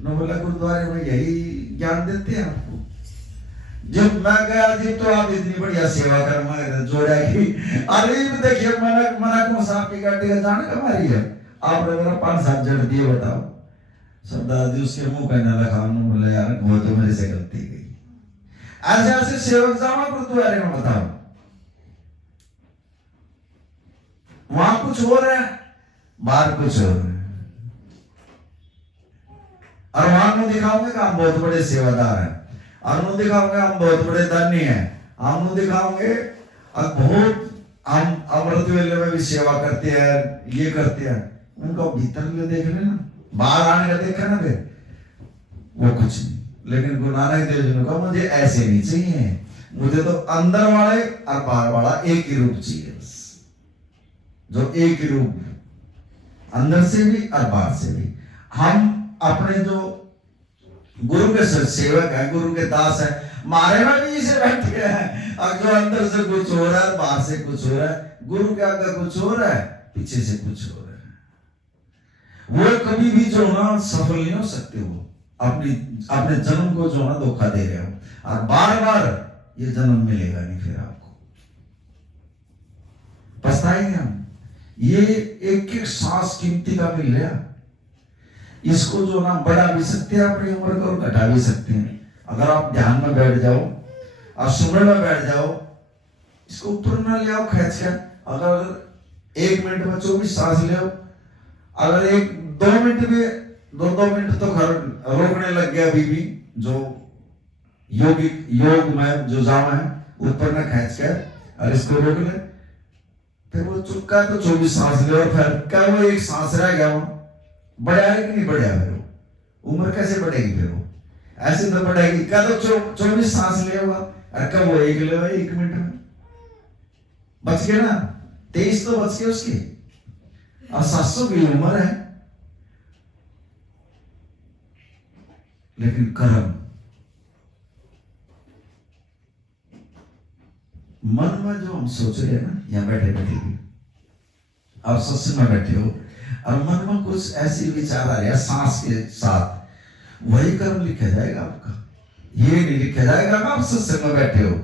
ने बोला गुरुद्वारे में यही ज्ञान देते हैं आपको। जब मैं गया जी तो आप इतनी बढ़िया सेवा कर मैं जोड़ा की, अरे देखिए मना को सांप की गाड़ी का जान कमारी है, आपने मेरा 5-7 जड़ दिए बताओ। सरदार जी उसके मुंह कहने लगा, बोला यार वो तो मेरे से गलती गई। ऐसे ऐसे सेवक जामा गुरुद्वारे में बताओ, वहां कुछ हो रहा है, बाहर कुछ हो रहा है, और वहां को दिखाओगे कि हम बहुत बड़े सेवादार हैं, हम दिखाओगे हम बहुत बड़े दानी हैं, हम दिखाओगे अब बहुत हम अमृत वेले में भी सेवा करते हैं, ये करते हैं। उनका भीतर में देख लेना, बाहर आने का देखा ना फिर वो कुछ नहीं। लेकिन गुरु नानक देव जी ने कहा मुझे ऐसे नहीं चाहिए, मुझे तो अंदर वाले और बाहर वाला एक ही रूप चाहिए बस, जो एक ही रूप, अंदर से भी और बाहर से भी। हम अपने जो गुरु के सेवक है, गुरु के दास है, मारे में भी इसे बैठे हैं, और जो अंदर से कुछ हो रहा है बाहर से कुछ हो रहा है, गुरु के आगे कुछ हो रहा है पीछे से कुछ हो रहा है, वो कभी भी जो ना सफल नहीं हो सकते। वो अपने जन्म को जो ना धोखा दे रहे हो, और बार बार ये जन्म मिलेगा नहीं, फिर आपको पछताएंगे हम। ये एक एक सांस कीमती का मिल रहा, इसको जो ना बढ़ा भी सकते हैं अपनी उम्र को, और घटा भी सकते हैं। अगर आप ध्यान में बैठ जाओ और सुमरण में बैठ जाओ, इसको ऊपर ना ले आओ खींच कर। अगर 1 मिनट में 24 सांस ले, अगर 1-2 मिनट में 2 मिनट तो घर रोकने लग गया अभी भी, जो योग में जो जामा है ऊपर ना खींच कर और इसको रोक ले, फिर वो चुपका तो 24 सांस ले, और फिर क्या वो एक सांस रह गया, वो बढ़ा है कि नहीं बढ़ा, फिर वो उम्र कैसे बढ़ेगी, फिर वो ऐसे तो बढ़ेगी क्या, तो 24 सांस ले होगा, और कब वो एक ले 1 मिनट में बच गया ना, 23 तो बच गए उसकी, और 700 की उम्र है। लेकिन कर्म मन में जो हम सोच रहे हैं ना, यहाँ बैठे बैठे भी आप सत्संग में बैठे हो, और मन में कुछ ऐसी विचार आ रहा है सांस के साथ, वही कर्म लिखा जाएगा आपका। ये नहीं लिखा जाएगा ना आप सत्संग में बैठे हो,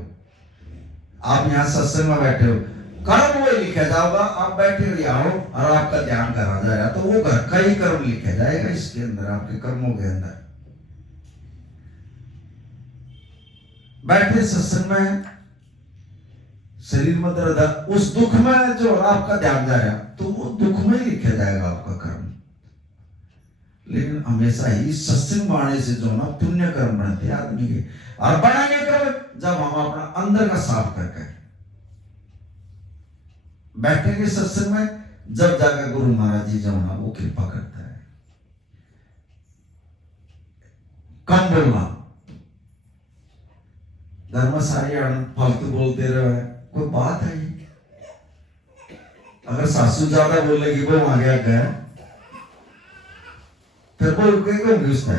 आप यहाँ सत्संग में बैठे हो, कर्म वही लिखा जाएगा, आप बैठे हो यहाँ हो और आपका ध्यान करा जाएगा, तो वो घर का ही कर्म लिखा जाएगा इसके अंदर, आपके कर्मों के अंदर। बैठे सत्संग में, शरीर में दर्द, उस दुख में जो आपका ध्यान जा रहा है, तो वो दुख में ही लिखा जाएगा आपका कर्म। लेकिन हमेशा ही सत्संग माने से जो ना पुण्य कर्म बनते आदमी के, और बनाएंगे कब, जब हम अपना अंदर का साफ करके बैठेंगे सत्संग में, जब जाकर गुरु महाराज जी जो ना वो कृपा करता है। कम बोलना, धर्म सारी फालतू बोलते रहे, कोई बात है। अगर सासू ज्यादा बोलेगी वो वहां गया फिर बोल के होंगी उसने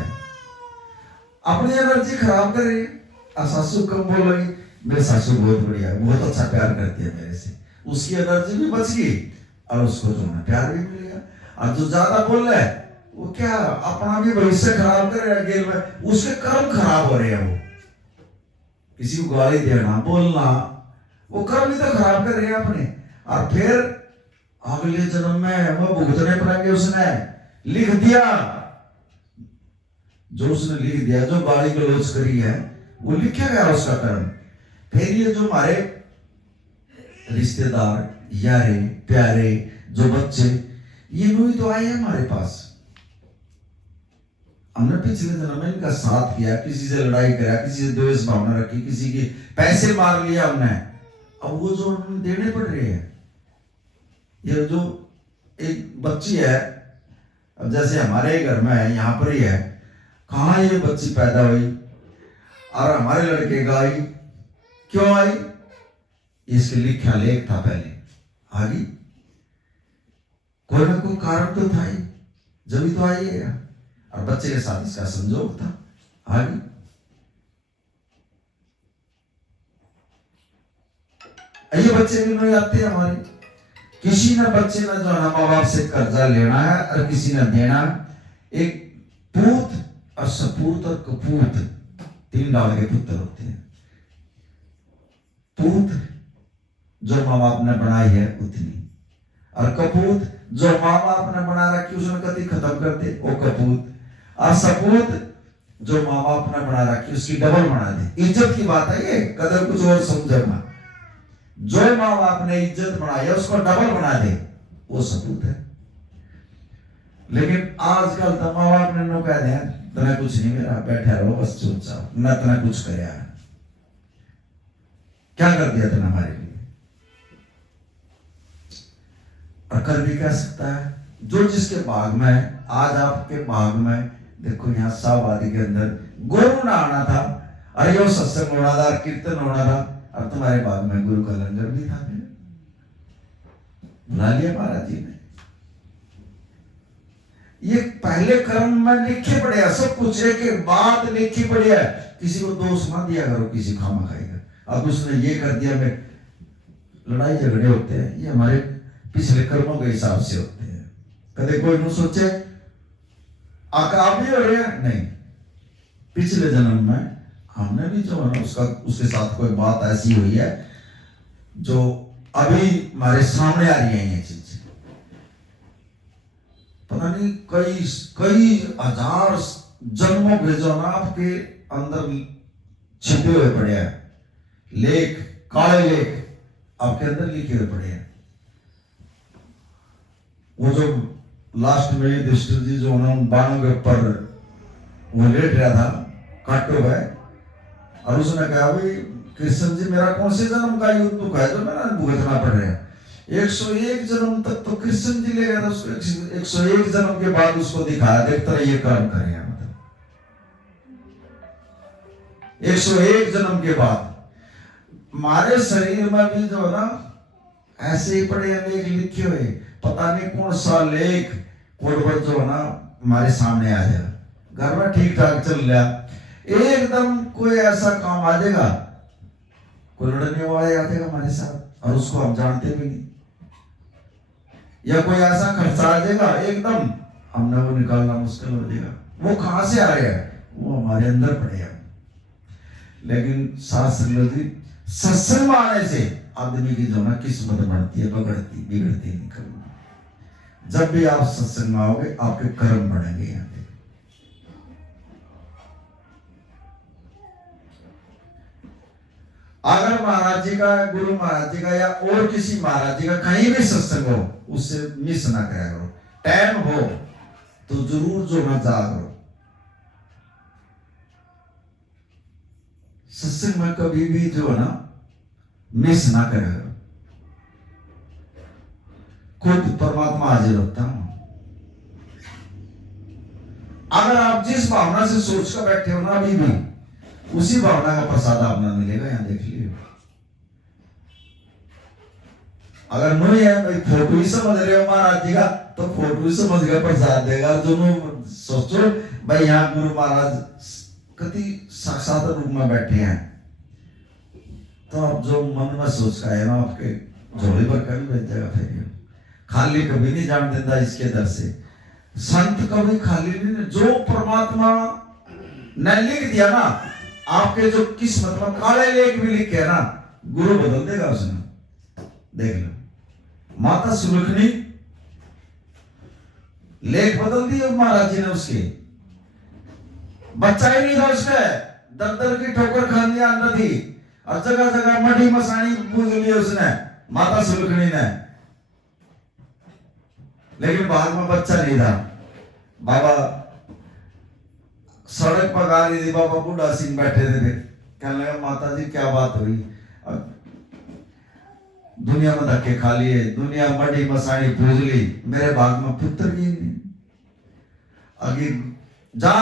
अपनी एनर्जी खराब कर रही है, और सासू कम बोलेगी, मेरे सासू बहुत बढ़िया है, बहुत अच्छा प्यार करती है मेरे से, उसकी एनर्जी भी बच गई और उसको जो है प्यार भी मिल गया। और जो ज्यादा बोल रहा है वो क्या अपना भी भविष्य खराब कर रहा है, गेल में उसके कर्म खराब हो रहे हैं। वो किसी को गाली देना बोलना, वो कर्म ही तो खराब कर रहे हैं अपने, और फिर अगले जन्म में वो भुगतने पड़ेंगे। उसने लिख दिया, जो उसने लिख दिया, जो गाली गलौज करी है वो लिखा गया उसका कर्म। फिर ये जो हमारे रिश्तेदार, यारे प्यारे, जो बच्चे, ये लोग तो आए हैं हमारे पास, हमने पिछले जन्म में इनका साथ किया, किसी से लड़ाई करा, किसी से द्वेष भावना रखी, किसी के पैसे मार लिया हमने, अब वो जो देने पड़ रहे हैं। ये जो एक बच्ची है, अब जैसे हमारे घर में है, यहाँ पर ही है, कहाँ ये बच्ची पैदा हुई और हमारे लड़के का आई, क्यों आई? इसके लिखा लेख था पहले, आगे कोई ना कोई कारण तो था ही, जब तो आई है। और बच्चे के साथ इसका संजोग था, आगे ये बच्चे भी नहीं आते हमारे। किसी ने बच्चे ने जो है माँ बाप से कर्जा लेना है और किसी ने देना। एक पूत और सपूत और कपूत, 3 डाल के पुत्र होते हैं। पूत जो माँ बाप ने बनाई है उतनी, और कपूत जो माँ बाप ने बना रखी उसने कभी खत्म कर दे, वो कपूत। और सपूत जो माँ बाप ने बना रखी उसकी डबल बना दे। इज्जत की बात है ये, कदर कुछ और समझना। जो माँ बाप ने इज्जत बनाई है उसको डबल बना दे, वो सपूत है। लेकिन आजकल तो माँ बाप ने नो कह दिया तना कुछ नहीं मेरा, बैठा रहो बस चुपचाप, न तना कुछ कराया। क्या कर दिया तना हमारे लिए, और कर भी कह सकता है। जो जिसके भाग में है, आज आपके भाग में देखो यहाँ शाहबादी के अंदर गुरु ना आना था, और यो सत्संग होना था, कीर्तन होना था, और तुम्हारे भाग में गुरु का लंगर भी था। बुला लिया महाराज जी ने। ये पहले कर्म में लिखे पड़े हैं, सब कुछ एक बात लिखी पड़ी है। किसी को दोष मत दिया करो, किसी खामा खाएगा। अब उसने ये कर दिया, में लड़ाई झगड़े होते हैं, ये हमारे पिछले कर्मों के हिसाब से होते हैं। कदे कोई न सोचे आकाब भी हो रहे हैं, नहीं, पिछले जन्म में हमने भी जो है ना उसके साथ कोई बात ऐसी हुई है जो अभी हमारे सामने आ रही है। ये चीज पता नहीं कई हजार जन्मों के जो ना आपके अंदर छिपे हुए पड़े हैं लेख, काले लेख आपके अंदर लिखे हुए पड़े हैं। वो जो लास्ट में युधिष्ठिर जी जो ना बाणों के ऊपर वो लेट रहा था, काटो है, और उसने कहा भाई कृष्ण जी मेरा कौन से जन्म का युद्ध दुख है जो मेरा भुगतना पड़ रहा है। 101 जन्म तक तो कृष्ण जी ले गया था उसको, 101 जन्म के बाद उसको दिखाया, देखता रहा ये कर्म करेगा। मतलब 101 जन्म के बाद हमारे शरीर में भी जो है ना ऐसे ही पड़े लेख लिखे हुए, पता नहीं कौन सा लेख कोड जो है ना हमारे सामने आ जाए। घर में ठीक ठाक चल रहा, एकदम कोई ऐसा काम आ जाएगा, कोई लड़ने वाला आ जाएगा हमारे साथ और उसको हम जानते भी नहीं, या कोई ऐसा खर्चा आ जाएगा एकदम हमने वो निकालना मुश्किल हो जाएगा। वो कहां से आ रहा है, वो हमारे अंदर पड़ेगा। लेकिन शास्त्र सत्संग आने से आदमी की जो ना किस्मत बढ़ती है, बगड़ती बिगड़ती नहीं कभी। जब भी आप सत्संग में आओगे आपके कर्म बढ़ेंगे। यहाँ पे अगर महाराज जी का, गुरु महाराज जी का या और किसी महाराज जी का कहीं भी सत्संग हो, उससे मिस ना करा करो। टाइम हो तो जरूर जो ना जा करो। सत्संग में कभी भी जो है ना मिस ना करा करो। खुद परमात्मा हाजिर होता हूं। अगर आप जिस भावना से सोच कर बैठे हो ना अभी भी, उसी भावना का प्रसाद आपने मिलेगा। यहां देख लियो, अगर नहीं है भाई फोटो ही समझ रहे हो महाराज जी का, तो फोटो ही समझ के प्रसाद देगा। जो सोचो भाई यहाँ गुरु महाराज कति साक्षात रूप में बैठे हैं, तो आप जो मन में सोच का है ना आपके झोले पर कभी बच जाएगा। फिर खाली कभी नहीं जान देता इसके दर से। संत कभी खाली नहीं, जो परमात्मा ने लिख दिया ना आपके, जो किस्मत में काले लेख भी लिखे ना, गुरु बदल देगा उसने। देख लो माता सुलखनी लेख बदल दिए महाराज जी ने, उसके बच्चा ही नहीं था उसका, दर दर की ठोकर खानी अंदर थी और जगह जगह मठी मसानी पूज ली उसने, माता सुलखनी ने। लेकिन बाद में बच्चा नहीं था। बाबा सड़क पर आ रही थी, बाबा बूढ़ा सिंह बैठे थे, कहने लगा माता जी क्या बात हुई, दुनिया में धक्के खा लिए, दुनिया मडी मसानी पूज ली, मेरे भाग में पुत्र ही नहीं। आगे जा,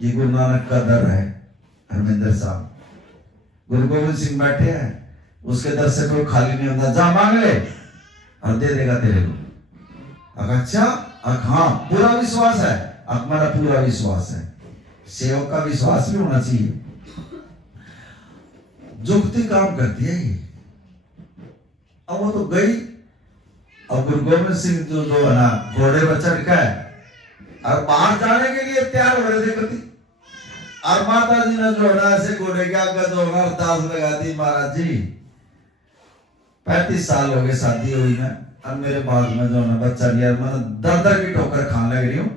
ये गुरु नानक का दर है। हरमिंदर साहब गुरु गोविंद सिंह बैठे हैं, उसके दर से कोई खाली नहीं होता, जा मांग ले और दे देगा तेरे को। अगर अच्छा, हाँ पूरा विश्वास है, हमारा पूरा विश्वास है, सेवक का विश्वास भी होना चाहिए। जुगती काम करती है ये। अब वो तो गई, अब गुरु गोविंद सिंह जो है ना घोड़े पर चढ़ के और बाहर जाने के लिए तैयार हो रहे थे पति, और माता जी ने जो है ना ऐसे घोड़े के आगे जो है अरदास लगा दी, महाराज जी 35 साल हो गए शादी हुई है, अब मेरे बाद में जो है ना बच्चा लिया, मैं दर दर की ठोकर खाने लग रही हूँ,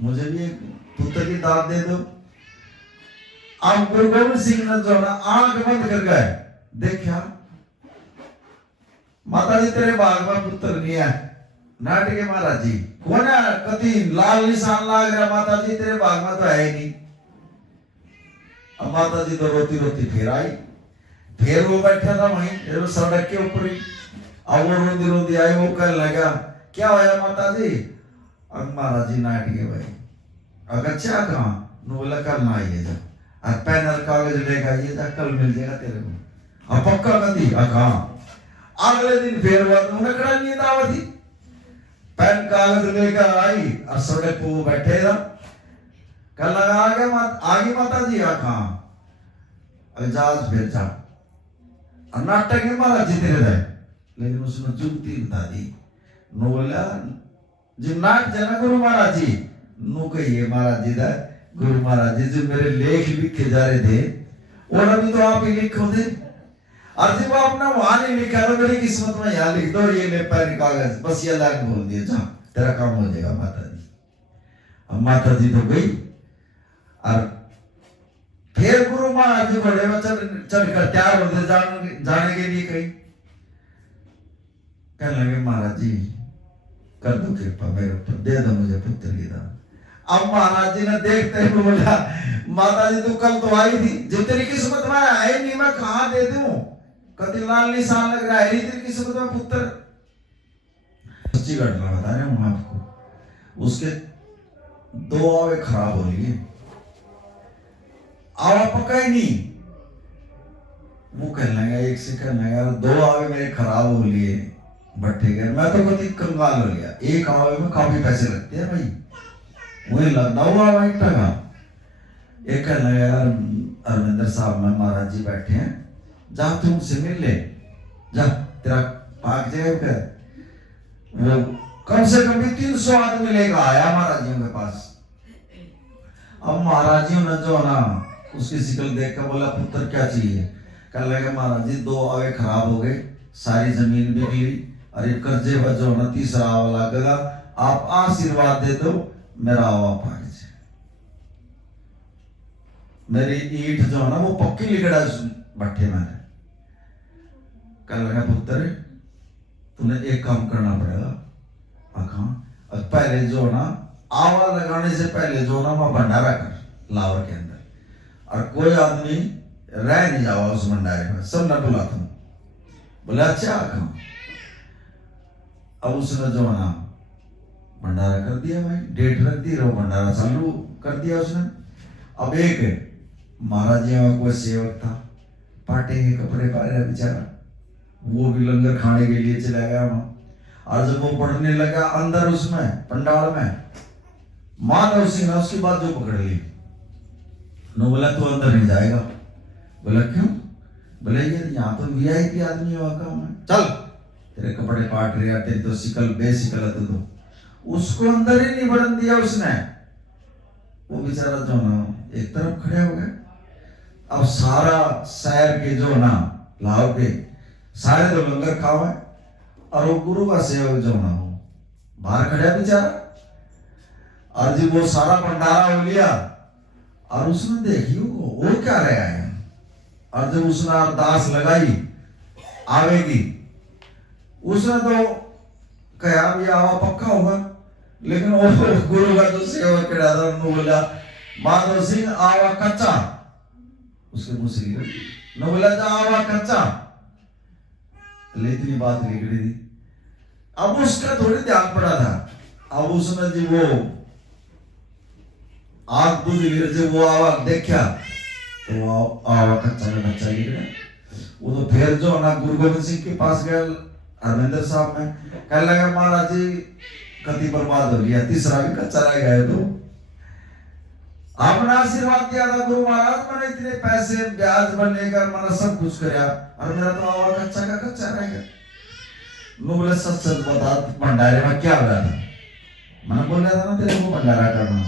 मुझे भी एक पुत्र की दाद दे दो। अब गुरु गोविंद सिंह ने जो है ना आंख बंद कर गए, देखा माता जी तेरे बाग में पुत्र नहीं है। नाटके महाराज जी कौन है, कति लाल निशान लाग रहा, माता जी तेरे बाग में तो है ही नहीं। अब माता जी तो रोती रोती फिर आई, फिर वो बैठा था वहीं सड़क के ऊपर ही, अब वो रोती रोती आई, वो कहने लगा क्या होया माता जी। अब महाराज जी नाटके भाई अगर क्या कहा, बोला कल ना आइए जा, और पैनल कागज लेकर आइए जा, कल मिल जाएगा तेरे को। अब पक्का कदी कहा। अगले दिन फिर उन्हें नींद आवती, पेन कागज लेकर आई और सड़क पे वो बैठे था, कल लगा आगे माता जी कहा एजाज फिर जा, नाटक में महाराज जी तेरे रहे, लेकिन उसने जुगती बता दी। नो बोला जी नाट जना गुरु महाराज जी, नो कहिए महाराज जी दा गुरु महाराज जी जो मेरे लेख लिखे जा रहे थे, और अभी तो आप ही लिखो थे, और जब आपने वहां नहीं लिखा तो मेरी किस्मत में यहाँ लिख दो, ये ले पेन कागज, बस ये लाइन बोल दिया, जा तेरा काम हो जाएगा माता जी। अब माता जी तो गई, और फिर गुरु महाराज जी घोड़े में चढ़कर तैयार होते जाने के लिए कही, कहने लगे महाराज जी कर दो कृपा मेरे ऊपर, दे दो मुझे पुत्र की दान। अब महाराज जी ने देखते ही बोला माता जी तू कल तो आई थी, जो तेरी किस्मत में है नहीं मैं कहां दे दूं, कति लाल निशान लग रहा है तेरी किस्मत में पुत्र। सच्ची घटना बता रहा हूं आपको, उसके 2 आवे खराब हो लिए, आवा पका ही नहीं, वो कहने लगा एक से कहने लगा 2 आवे मेरे खराब हो लिए भट्टे के, मैं तो कति कंगाल हो गया, एक आवे में काफी पैसे लगते हैं भाई, वही लगना हुआ वही टगा। एक कहने लगा यार अरविंदर साहब में महाराज जी बैठे हैं, जा तुम से मिल ले, जा तेरा पाक जाएगा, वो कम से कम भी 300 आदमी लेकर आया महाराज जी के पास। अब महाराज जी ने जो ना उसकी शिकल देख कर बोला पुत्र क्या चाहिए, कह लगे महाराज जी 2 आवे खराब हो गए, सारी जमीन बिक ली, और ये कर्जे पर जो ना 3रा आवा लगेगा, आप आशीर्वाद दे दो मेरा आवा पाक जाए, मेरी ईट जो है ना वो पक्की लिगड़ा भट्टे में। कह लगा पुत्र तूने एक काम करना पड़ेगा, पहले जो ना आवा लगाने से पहले जो ना वह भंडारा कर लावर के अंदर, और कोई आदमी रह नहीं जावा उस भंडारे में, सब न बुला तुम। बोले अच्छा कहा। अब उसने जो ना भंडारा कर दिया भाई, डेट रख दी, रो भंडारा चालू कर दिया उसने। अब एक महाराज जी में कोई सेवक था, पाटे के कपड़े पा रहा बेचारा, वो भी लंगर खाने के लिए चला गया वहां, और जब वो पढ़ने लगा अंदर उसमें पंडाल में, माधव सिंह ने उसकी बात जो पकड़ ली, नो बोला तू अंदर नहीं जाएगा। बोला क्यों? बोले ये यहाँ तो वीआईपी आदमी हुआ काम है, चल तेरे कपड़े पाट रहे, तेरी तो शिकल बेशिकल है तो उसको अंदर ही नहीं बढ़न दिया उसने। वो बेचारा जो ना एक तरफ खड़े हो गए। अब सारा शहर के जो ना लाव के सारे तो लंगर खाओ है, और वो गुरु का सेवक जो ना हो बाहर खड़ा बेचारा, और जब वो सारा भंडारा हो लिया और उसने देखी वो क्या रहा है, और जब उसने अरदास लगाई आवेगी, उसने तो कहा भी आवा पक्का होगा, लेकिन वो गुरु का जो सेवक खड़ा था उन्होंने बोला माधव सिंह आवा कच्चा, उसके मुंह से निकल न बोला जा आवा कच्चा, इतनी बात निकली थी। अब उसका थोड़ी ध्यान पड़ा था, अब उसने जी वो आग दूध जब वो आवा देखा तो वो आवा कच्चा में बच्चा गिर गया। वो तो फिर जो ना गुरु गोविंद सिंह के पास गया हरमिंदर साहब में, कहने लगा महाराज जी कति बर्बाद हो गया, तीसरा भी कच्चा रह गया। तो आपने आशीर्वाद दिया था गुरु महाराज, मैंने इतने पैसे ब्याज बनने का मैंने सब कुछ कराया और मेरा तो और कच्चा का कच्चा रह गया। मैं बोले सच सच बता भंडारे में क्या हो रहा था? मैंने बोला था ना तेरे को भंडारा करना।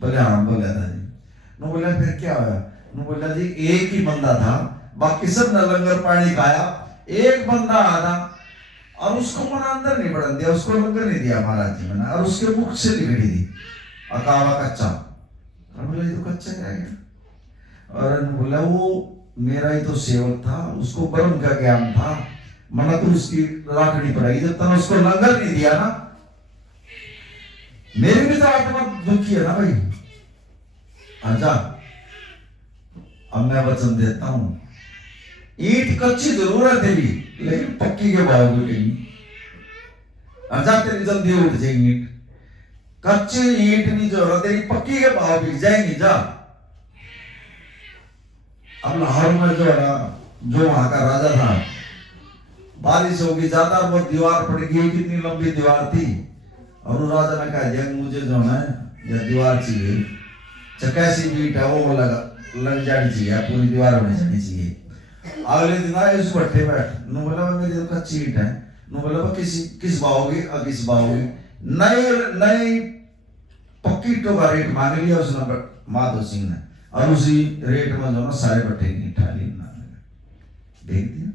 बोले हाँ बोला था जी। मैं बोला फिर क्या हुआ? मैं बोला जी एक ही बंदा था, बाकी सब ने लंगर पानी खाया, एक बंदा आया और उसको मैंने अंदर नहीं बढ़ने दिया, उसको लंगर नहीं दिया महाराज जी मैंने, और उसके मुख से निकली थी अकावा कच्चा। और बोला ये तो कच्चा रह गया। और बोला वो मेरा ही तो सेवक था, उसको ब्रह्म का ज्ञान था, मैंने तो उसकी राखड़ी पड़ाई, जब तक उसको लंगर नहीं दिया ना। मेरी भी तो आत्मा दुखी है ना भाई। अच्छा अब मैं वचन देता हूं, ईंट कच्ची जरूर है तेरी, लेकिन पक्की के भाव कहीं। अच्छा तेरी जल्दी उठ जाएगी ईंट, कच्ची ईंट नहीं जो है तेरी, पक्की के भाव बिक जाएंगी। जा अब लाहौर में जो है जो वहां का राजा था, बारिश होगी ज्यादा, वो दीवार पड़ गई, कितनी लंबी दीवार थी, और राजा ने कहा जंग मुझे जो है यह दीवार चाहिए, कैसी बीट है वो लग जानी चाहिए, पूरी दीवार होनी जानी चाहिए। अगले दिन आए उस भट्टे बैठ, नु बोला मेरी तो कच्ची ईंट है, नु बोला किस बाओगे? किस बाओगे? नई पक्की ईंटों का रेट मांग लिया उसने माधो सिंह ने, और उसी रेट में जो ना सारे भट्टे की ठाली देख दिया।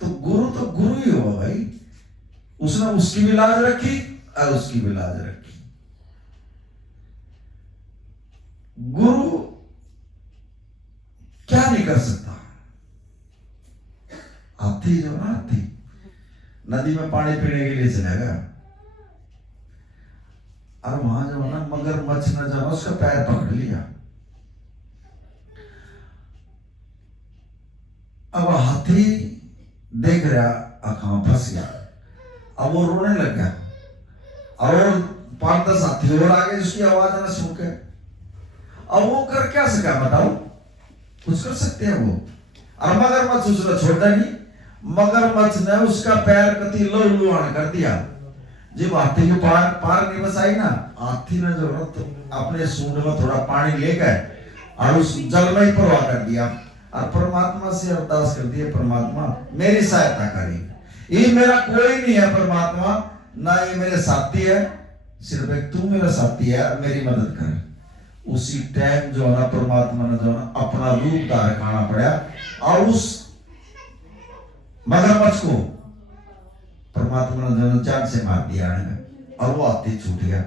तो गुरु ही हुआ भाई, उसने उसकी भी लाज रखी और उसकी भी लाज रखी। गुरु क्या नहीं कर सकता? हाथी जो ना, हाथी नदी में पानी पीने के लिए चला गया, और वहां जो ना मगरमच्छ ने जो उसका पैर पकड़ लिया। अब हाथी देख रहा कहां फंस गया, अब वो रोने लग गया, और 5-10 हाथी और आगे उसकी आवाज ना सुन के। अब वो कर क्या सका बताओ? कुछ कर सकते हैं वो? और मगरमच्छ उसने छोड़ा नहीं, मगरमच्छ ने उसका पैर कति लुहान कर दिया। जब हाथी के पार नहीं बसाई ना, हाथी ने जो तो अपने सूंड में थोड़ा पानी लेकर और उस जल में ही प्रवाह कर दिया, और परमात्मा से अरदास कर दिया, परमात्मा मेरी सहायता करी, ये मेरा कोई नहीं है परमात्मा, ना ये मेरे साथी है, सिर्फ एक तू मेरा साथी है, मेरी मदद कर। उसी टाइम जो है परमात्मा ने जो है अपना रूप धारण करना पड़ा, और उस मगरमच्छ को परमात्मा ने जो जान से मार दिया, और वो हाथी छूट गया।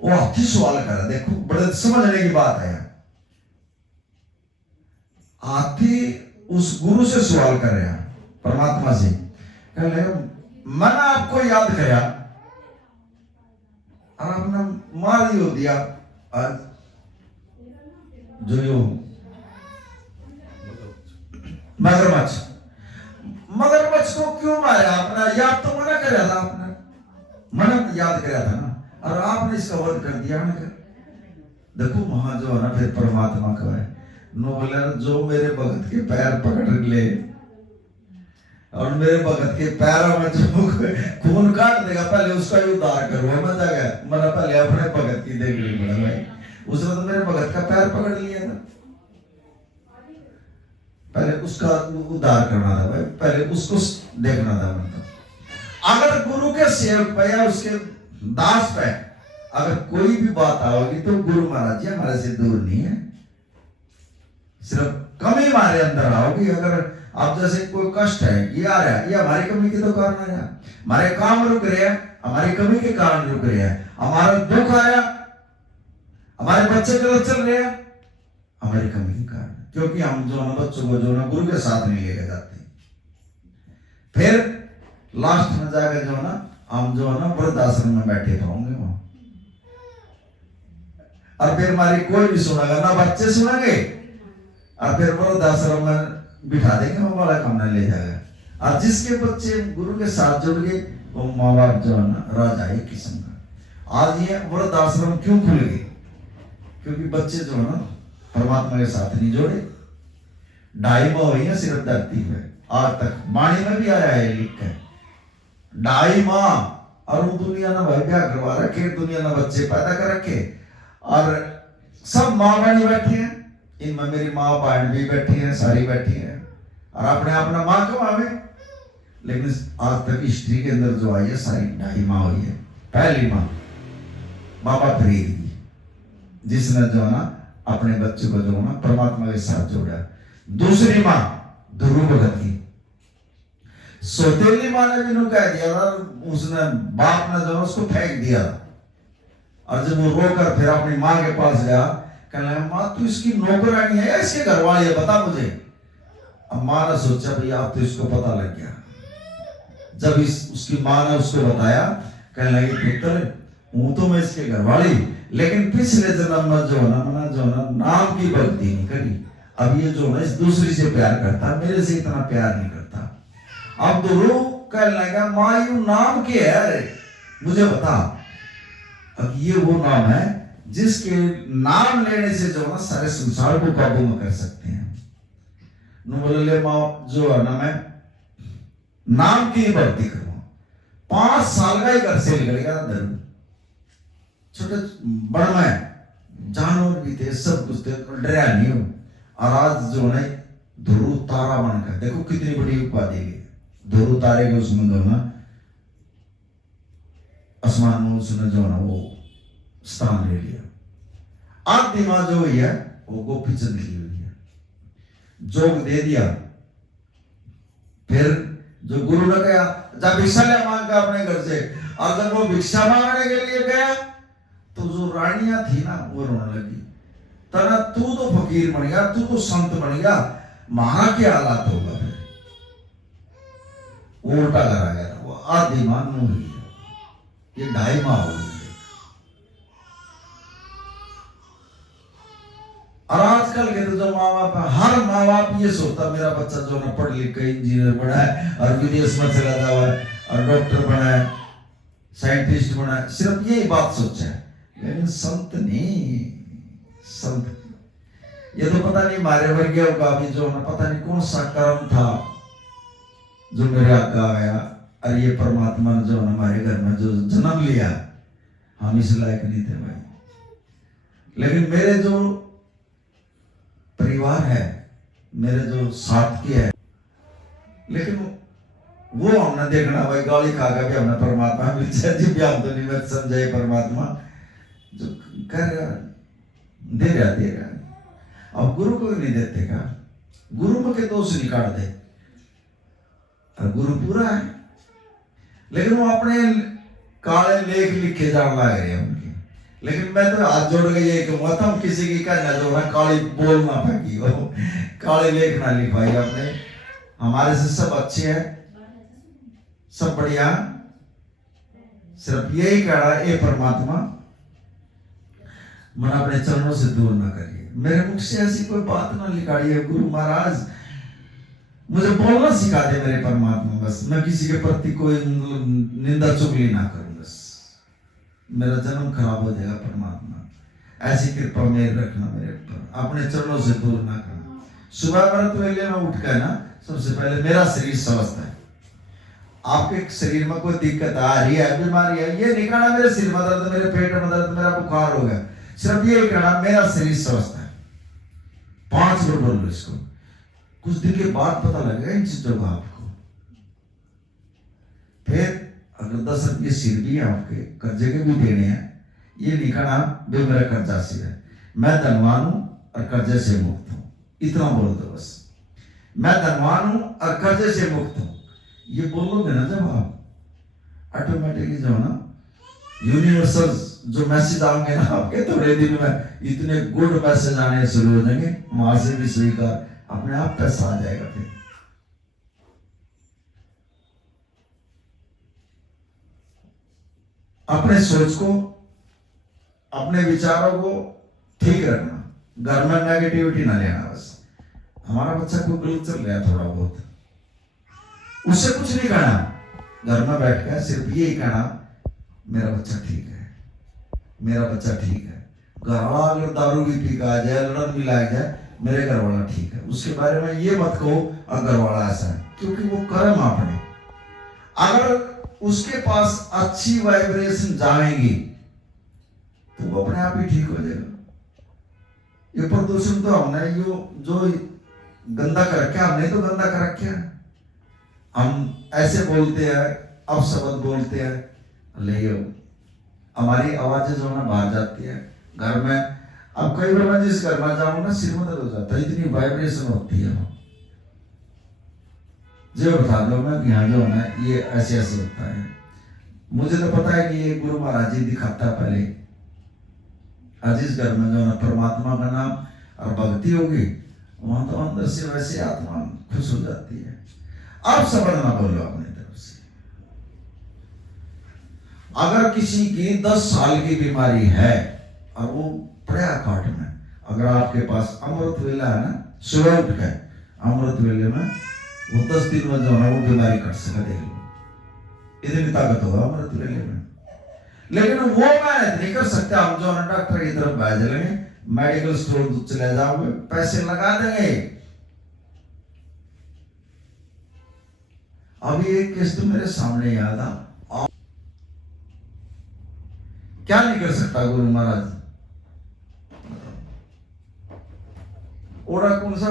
वो हाथी सवाल कर रहा, देखो बड़े समझने की बात है, हाथी उस गुरु से सवाल कर रहा परमात्मा से, कह रहे मैंने आपको याद किया और आपने मार ही हो दिया, जो यो मगरमच्छ को क्यों मारा आपने? याद तो मना कराया था आपने, मना याद कराया था ना, और आपने इसका वध कर दिया ना। देखो वहां जो है ना फिर परमात्मा का है, नो बोले जो मेरे भगत के पैर पकड़ ले और मेरे भगत के पैरों में जो खून काट देगा, पहले उसका ही उद्धार करूंगा। मजा गया, मैंने पहले अपने भगत की देख ली पड़ा भाई, उसने तो मेरे भगत का पैर पकड़ लिया था, पहले उसका उद्धार करना था भाई, पहले उसको देखना था। मतलब अगर गुरु के सेवक पे या उसके दास पे अगर कोई भी बात आओगी तो गुरु महाराज जी हमारे से दूर नहीं है, सिर्फ कमी हमारे अंदर आओगी। अगर आप जैसे कोई कष्ट है ये आ रहा है, ये हमारी कमी के तो कारण आ रहा, हमारे काम रुक रहे हैं, हमारी कमी के कारण रुक रहे हैं, हमारा दुख आया, हमारे बच्चे गलत चल रहे हैं, हमारी कमी के कारण, क्योंकि हम जो है बच्चों को जो है गुरु के साथ नहीं लेकर जाते। फिर लास्ट में जाकर जो है ना हम जो है ना वृद्धाश्रम में बैठे रहोगे वहां, और फिर हमारी कोई भी सुनेगा ना, बच्चे सुनेंगे, और फिर वृद्धाश्रम में बिठा देंगे, वो वाला कमरा ले जाएगा। और जिसके बच्चे गुरु के साथ जुड़ गए वो माँ बाप जो है ना राजा एक किस्म का। आज ये वृद्धाश्रम क्यों खुल गए? क्योंकि बच्चे जो है ना परमात्मा के साथ नहीं जोड़े, ढाई माह हुई है सिर्फ धरती पे आज तक, वाणी में भी आया है लिख के, 2.5 माह। और वो दुनिया ने भाई क्या करवा रखे, दुनिया ने बच्चे पैदा कर रखे, और सब माँ बहनी बैठी है, इनमें मेरी माँ बहन भी बैठी है, सारी बैठी है, और अपने अपना माँ कमावे। लेकिन आज तक हिस्ट्री के अंदर जो आई है सारी 2.5 माह हुई है। पहली माँ बाबा फरीद की, जिसने जो है ना अपने बच्चे को जो है ना परमात्मा के साथ जोड़ा। दूसरी माँ ध्रुव भगत की, सौतेली माँ ने भी नु कह दिया था, उसने बाप ने जो है उसको फेंक दिया, और जब वो रोकर फिर अपनी माँ के पास गया, कहने लगा माँ तू इसकी नौकरानी है या इसके घर वाली है, बता मुझे। अब माँ ने सोचा भाई अब तो इसको पता लग गया। जब उसकी माँ ने उसको बताया, कहने लगी पुत्र हूं तो मैं इसके घर वाली, लेकिन पिछले जन्म में जो है ना मैंने जो है ना नाम की भक्ति नहीं करी, अब ये जो है इस दूसरी से प्यार करता, मेरे से इतना प्यार नहीं करता। अब ध्रुव कहने लगा माँ यू नाम के है, मुझे बता। अब ये वो नाम है जिसके नाम लेने से जो है ना सारे संसार को काबू में कर सकते हैं। बोले माँ जो है ना मैं नाम की भक्ति करूँ। 5 साल का ही घर से निकल गया धर्म, छोटे बड़ में जानवर भी थे, सब कुछ थे, डरा नहीं हो। और आज जो है ध्रुव तारा बनकर देखो कितनी बड़ी उपाधि है, ध्रुव तारे के उसमें जो ना आसमान में उसने जो ना वो स्थान ले लिया। आधी माँ जो हुई है वो गोपी चंद की हुई है, जोग दे दिया। फिर जो गुरु ने कहा जब भिक्षा ले मांगा अपने घर से, और जब वो भिक्षा मांगने के लिए गया तो जो रानियां थी ना वो रोने लगी, तना तू तो फकीर बन गया, तू तो संत बन गया, महारा क्या हालात होगा। फिर वो उल्टा करा गया था, वो आधी माह हुई है, ये 2.5 माह हो गई। और आजकल के तो जो माँ बाप है, हर माँ बाप ये सोचता मेरा बच्चा जो ना पढ़ लिख के इंजीनियर बना है और विदेश में चला जावा है और डॉक्टर बना है, साइंटिस्ट बना है, सिर्फ यही बात सोचा है। लेकिन संत नहीं, संत ये तो पता नहीं मारे वर्गीयों का भी जो ना पता नहीं कौन सा कर्म था जो मेरे आगे आया, और ये परमात्मा ने जो हमारे घर में जो जन्म लिया, हम इस लायक नहीं थे भाई। लेकिन मेरे जो परिवार है, मेरे जो साथ के है, लेकिन वो हमने देखना भाई गाली खा भी हमने परमात्मा मिल जाए जी भी, हम तो नहीं मत समझाए परमात्मा जो कर दे रहा। अब गुरु को नहीं देते का, गुरु में के दोष निकाल दे, और गुरु पूरा है, लेकिन वो अपने काले लेख लिखे जान लग रहे हैं उनके। लेकिन मैं तो हाथ जोड़ के ये कहूँगा था किसी की कहना जो ना काली बोल ना फेंकी हो, काले लेख ना लिखवाई आपने। हमारे से सब अच्छे हैं, सब बढ़िया, सिर्फ यही कह रहा है, ए परमात्मा मन अपने चरणों से दूर ना करिए, मेरे मुख से ऐसी कोई बात ना निकालिए। गुरु महाराज मुझे बोलना सिखा दे मेरे परमात्मा, बस मैं किसी के प्रति कोई निंदा चुगली ना करूं, बस मेरा जन्म खराब हो जाएगा। परमात्मा ऐसी कृपा मेरे रखना मेरे ऊपर, अपने चरणों से दूर ना करना। सुबह व्रत वेले में उठ कर ना सबसे पहले मेरा शरीर स्वस्थ है, आपके शरीर में कोई दिक्कत आ रही है, बीमारी है, ये नहीं कहना मेरे सिर में दर्द, मेरे पेट में दर्द, मेरा बुखार हो गया, सिर्फ ये कहना मेरा शरीर स्वस्थ है। 5 बार बोलो इसको, कुछ दिन के बाद पता लगेगा इन चीजों का आपको। फिर अगर 10 रुपये सिर भी है आपके, कर्जे के भी देने हैं, ये नहीं कहना भी मेरा कर्जा सिर है, मैं धनवान हूं और कर्जे से मुक्त हूं, इतना बोल दो बस, मैं धनवान हूं और कर्जे से मुक्त हूं। ये बोलोगे ना जब आप, ऑटोमेटिकली जो है ना यूनिवर्सल जो मैसेज आएंगे ना आपके, थोड़े दिन में इतने गुड मैसेज आने शुरू हो जाएंगे, वहां से भी स्वीकार अपने आप पैसा आ जाएगा। फिर अपने सोच को, अपने विचारों को ठीक रखना, घर में नेगेटिविटी ना लेना। बस हमारा बच्चा कोई गलत चल रहा है थोड़ा बहुत, उससे कुछ नहीं कहना, घर में बैठ कर सिर्फ यही कहना मेरा बच्चा ठीक है, मेरा बच्चा ठीक है। घर वाला अगर दारू भी पी का जाए, लड़न भी लाग जाए, मेरे घर वाला ठीक है, उसके बारे में ये मत कहो घर वाला ऐसा है, क्योंकि वो कर्म आपने। अगर उसके पास अच्छी वाइब्रेशन जाएंगी तो वो अपने आप ही ठीक हो जाएगा। ये प्रदूषण तो हमने जो गंदा कर रखा है, हमने तो गंदा कर रखा है। हम ऐसे बोलते हैं, अपशब्द बोलते हैं, लेकिन हमारी आवाजें जो है बाहर जाती है घर में। अब कई बार मैं जिस घर में जाऊँ ना, सिर में दर्द हो जाता है, इतनी वाइब्रेशन होती है। जो बता दो मैं कि हाँ जो है ये ऐसे ऐसे होता है। मुझे तो पता है कि ये गुरु महाराज जी दिखाता है पहले। जिस घर में जो है परमात्मा का नाम और भक्ति होगी, वहां तो अंदर से वैसे आत्मा खुश हो जाती है। आप शब्द ना बोलो अपनी तरफ से। अगर किसी की 10 साल की बीमारी है और वो पड़ा काट में, अगर आपके पास अमृत वेला है ना, सुबह उठ के अमृत वेले में वो 10 दिन में जो है वो बीमारी कट सके, देख लो इतनी ताकत होगा अमृत वेले में। लेकिन वो मेहनत नहीं कर सकते हम, जो है डॉक्टर की तरफ भेज लेंगे, मेडिकल स्टोर चले जाओगे, पैसे लगा देंगे। अभी एक केस तो मेरे सामने याद आ, क्या नहीं कर सकता गुरु महाराज। ओरा कौन सा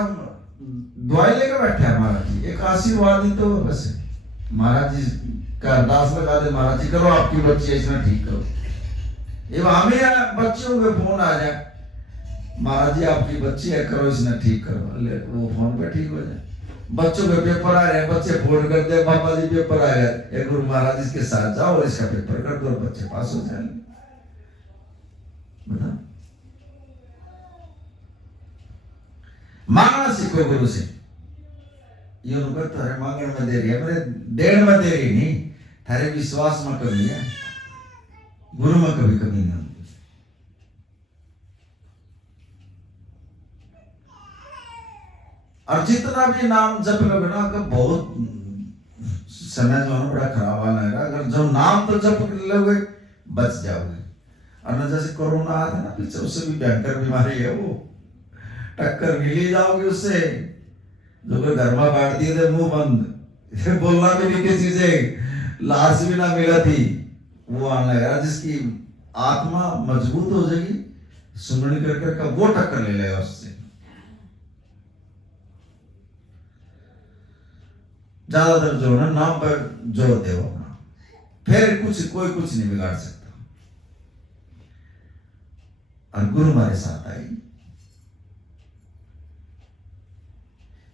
दवाई लेकर बैठे हैं महाराज जी, एक आशीर्वाद ही तो बस महाराज जी का अरदास लगा दे, महाराज जी करो आपकी बच्ची इसमें ठीक करो। ये हमें बच्चों के फोन आ जाए, महाराज जी आपकी बच्ची है, करो इसने ठीक करो, ले वो फोन पे ठीक हो जाए। बच्चों के पेपर आ रहे हैं, बच्चे फोन कर दे, पापा जी पेपर आ गए, गुरु महाराज इसके साथ जाओ और इसका पेपर कर दो, बच्चे पास हो जाएंगे। बता, मांगना सीखो गुरु से। ये उनको तारे मांगने में दे रही है, मेरे देर में दे रही नहीं, थारे विश्वास में कमी है, गुरु में कभी कमी नहीं। और जितना भी नाम जप लोगे ना, अगर बहुत समय जो है बड़ा खराब आना है, अगर जो नाम तो जप लोगे बच जाओगे। और न जैसे कोरोना आया था ना पीछे, उससे भी भयंकर बीमारी है वो, टक्कर मिली जाओगे उससे। जो कि घर में बैठ दिए थे मुंह बंद, बोलना भी नहीं किसी से, लाश भी ना मिला थी, वो आने लगा। जिसकी आत्मा मजबूत हो जाएगी सुमरन कर कर वो टक्कर ले लेगा उससे। ज्यादातर जो है नाम पर जोर दे अपना, फिर कोई कुछ नहीं बिगाड़ सकता। और गुरु हमारे साथ आई,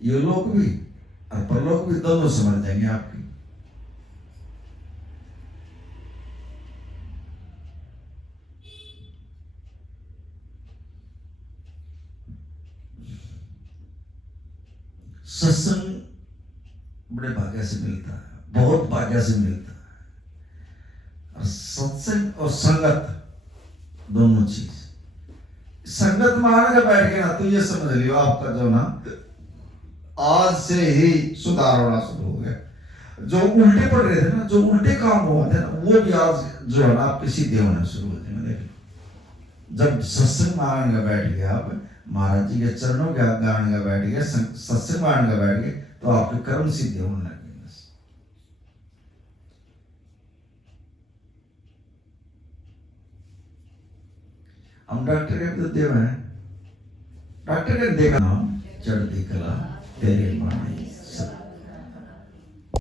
ये लोग भी और परलोक भी दोनों समझ जाएंगे आपकी। सत्संग बड़े भाग्य से मिलता है, बहुत भाग्य से मिलता है। और सत्संग और संगत दोनों चीज, संगत मान के बैठ के ना तो ये समझ लियो आपका जो ना आज से ही सुधार होना शुरू हो गया। जो उल्टे पड़ रहे थे ना, जो उल्टे काम हुआ थे ना, वो भी आज जो है ना आपके सीधे होने शुरू हो जाएंगे। देख लो, जब सत्संग मान के बैठ गए आप, महाराज जी के चरणों के गान का बैठ गए, सत्संग मान का बैठ गए, तो आपके कर्म सीधे होने लगे। हम डॉक्टर के तो देव हैं, डॉक्टर के देखा नाम चढ़ती कला तेरे माने।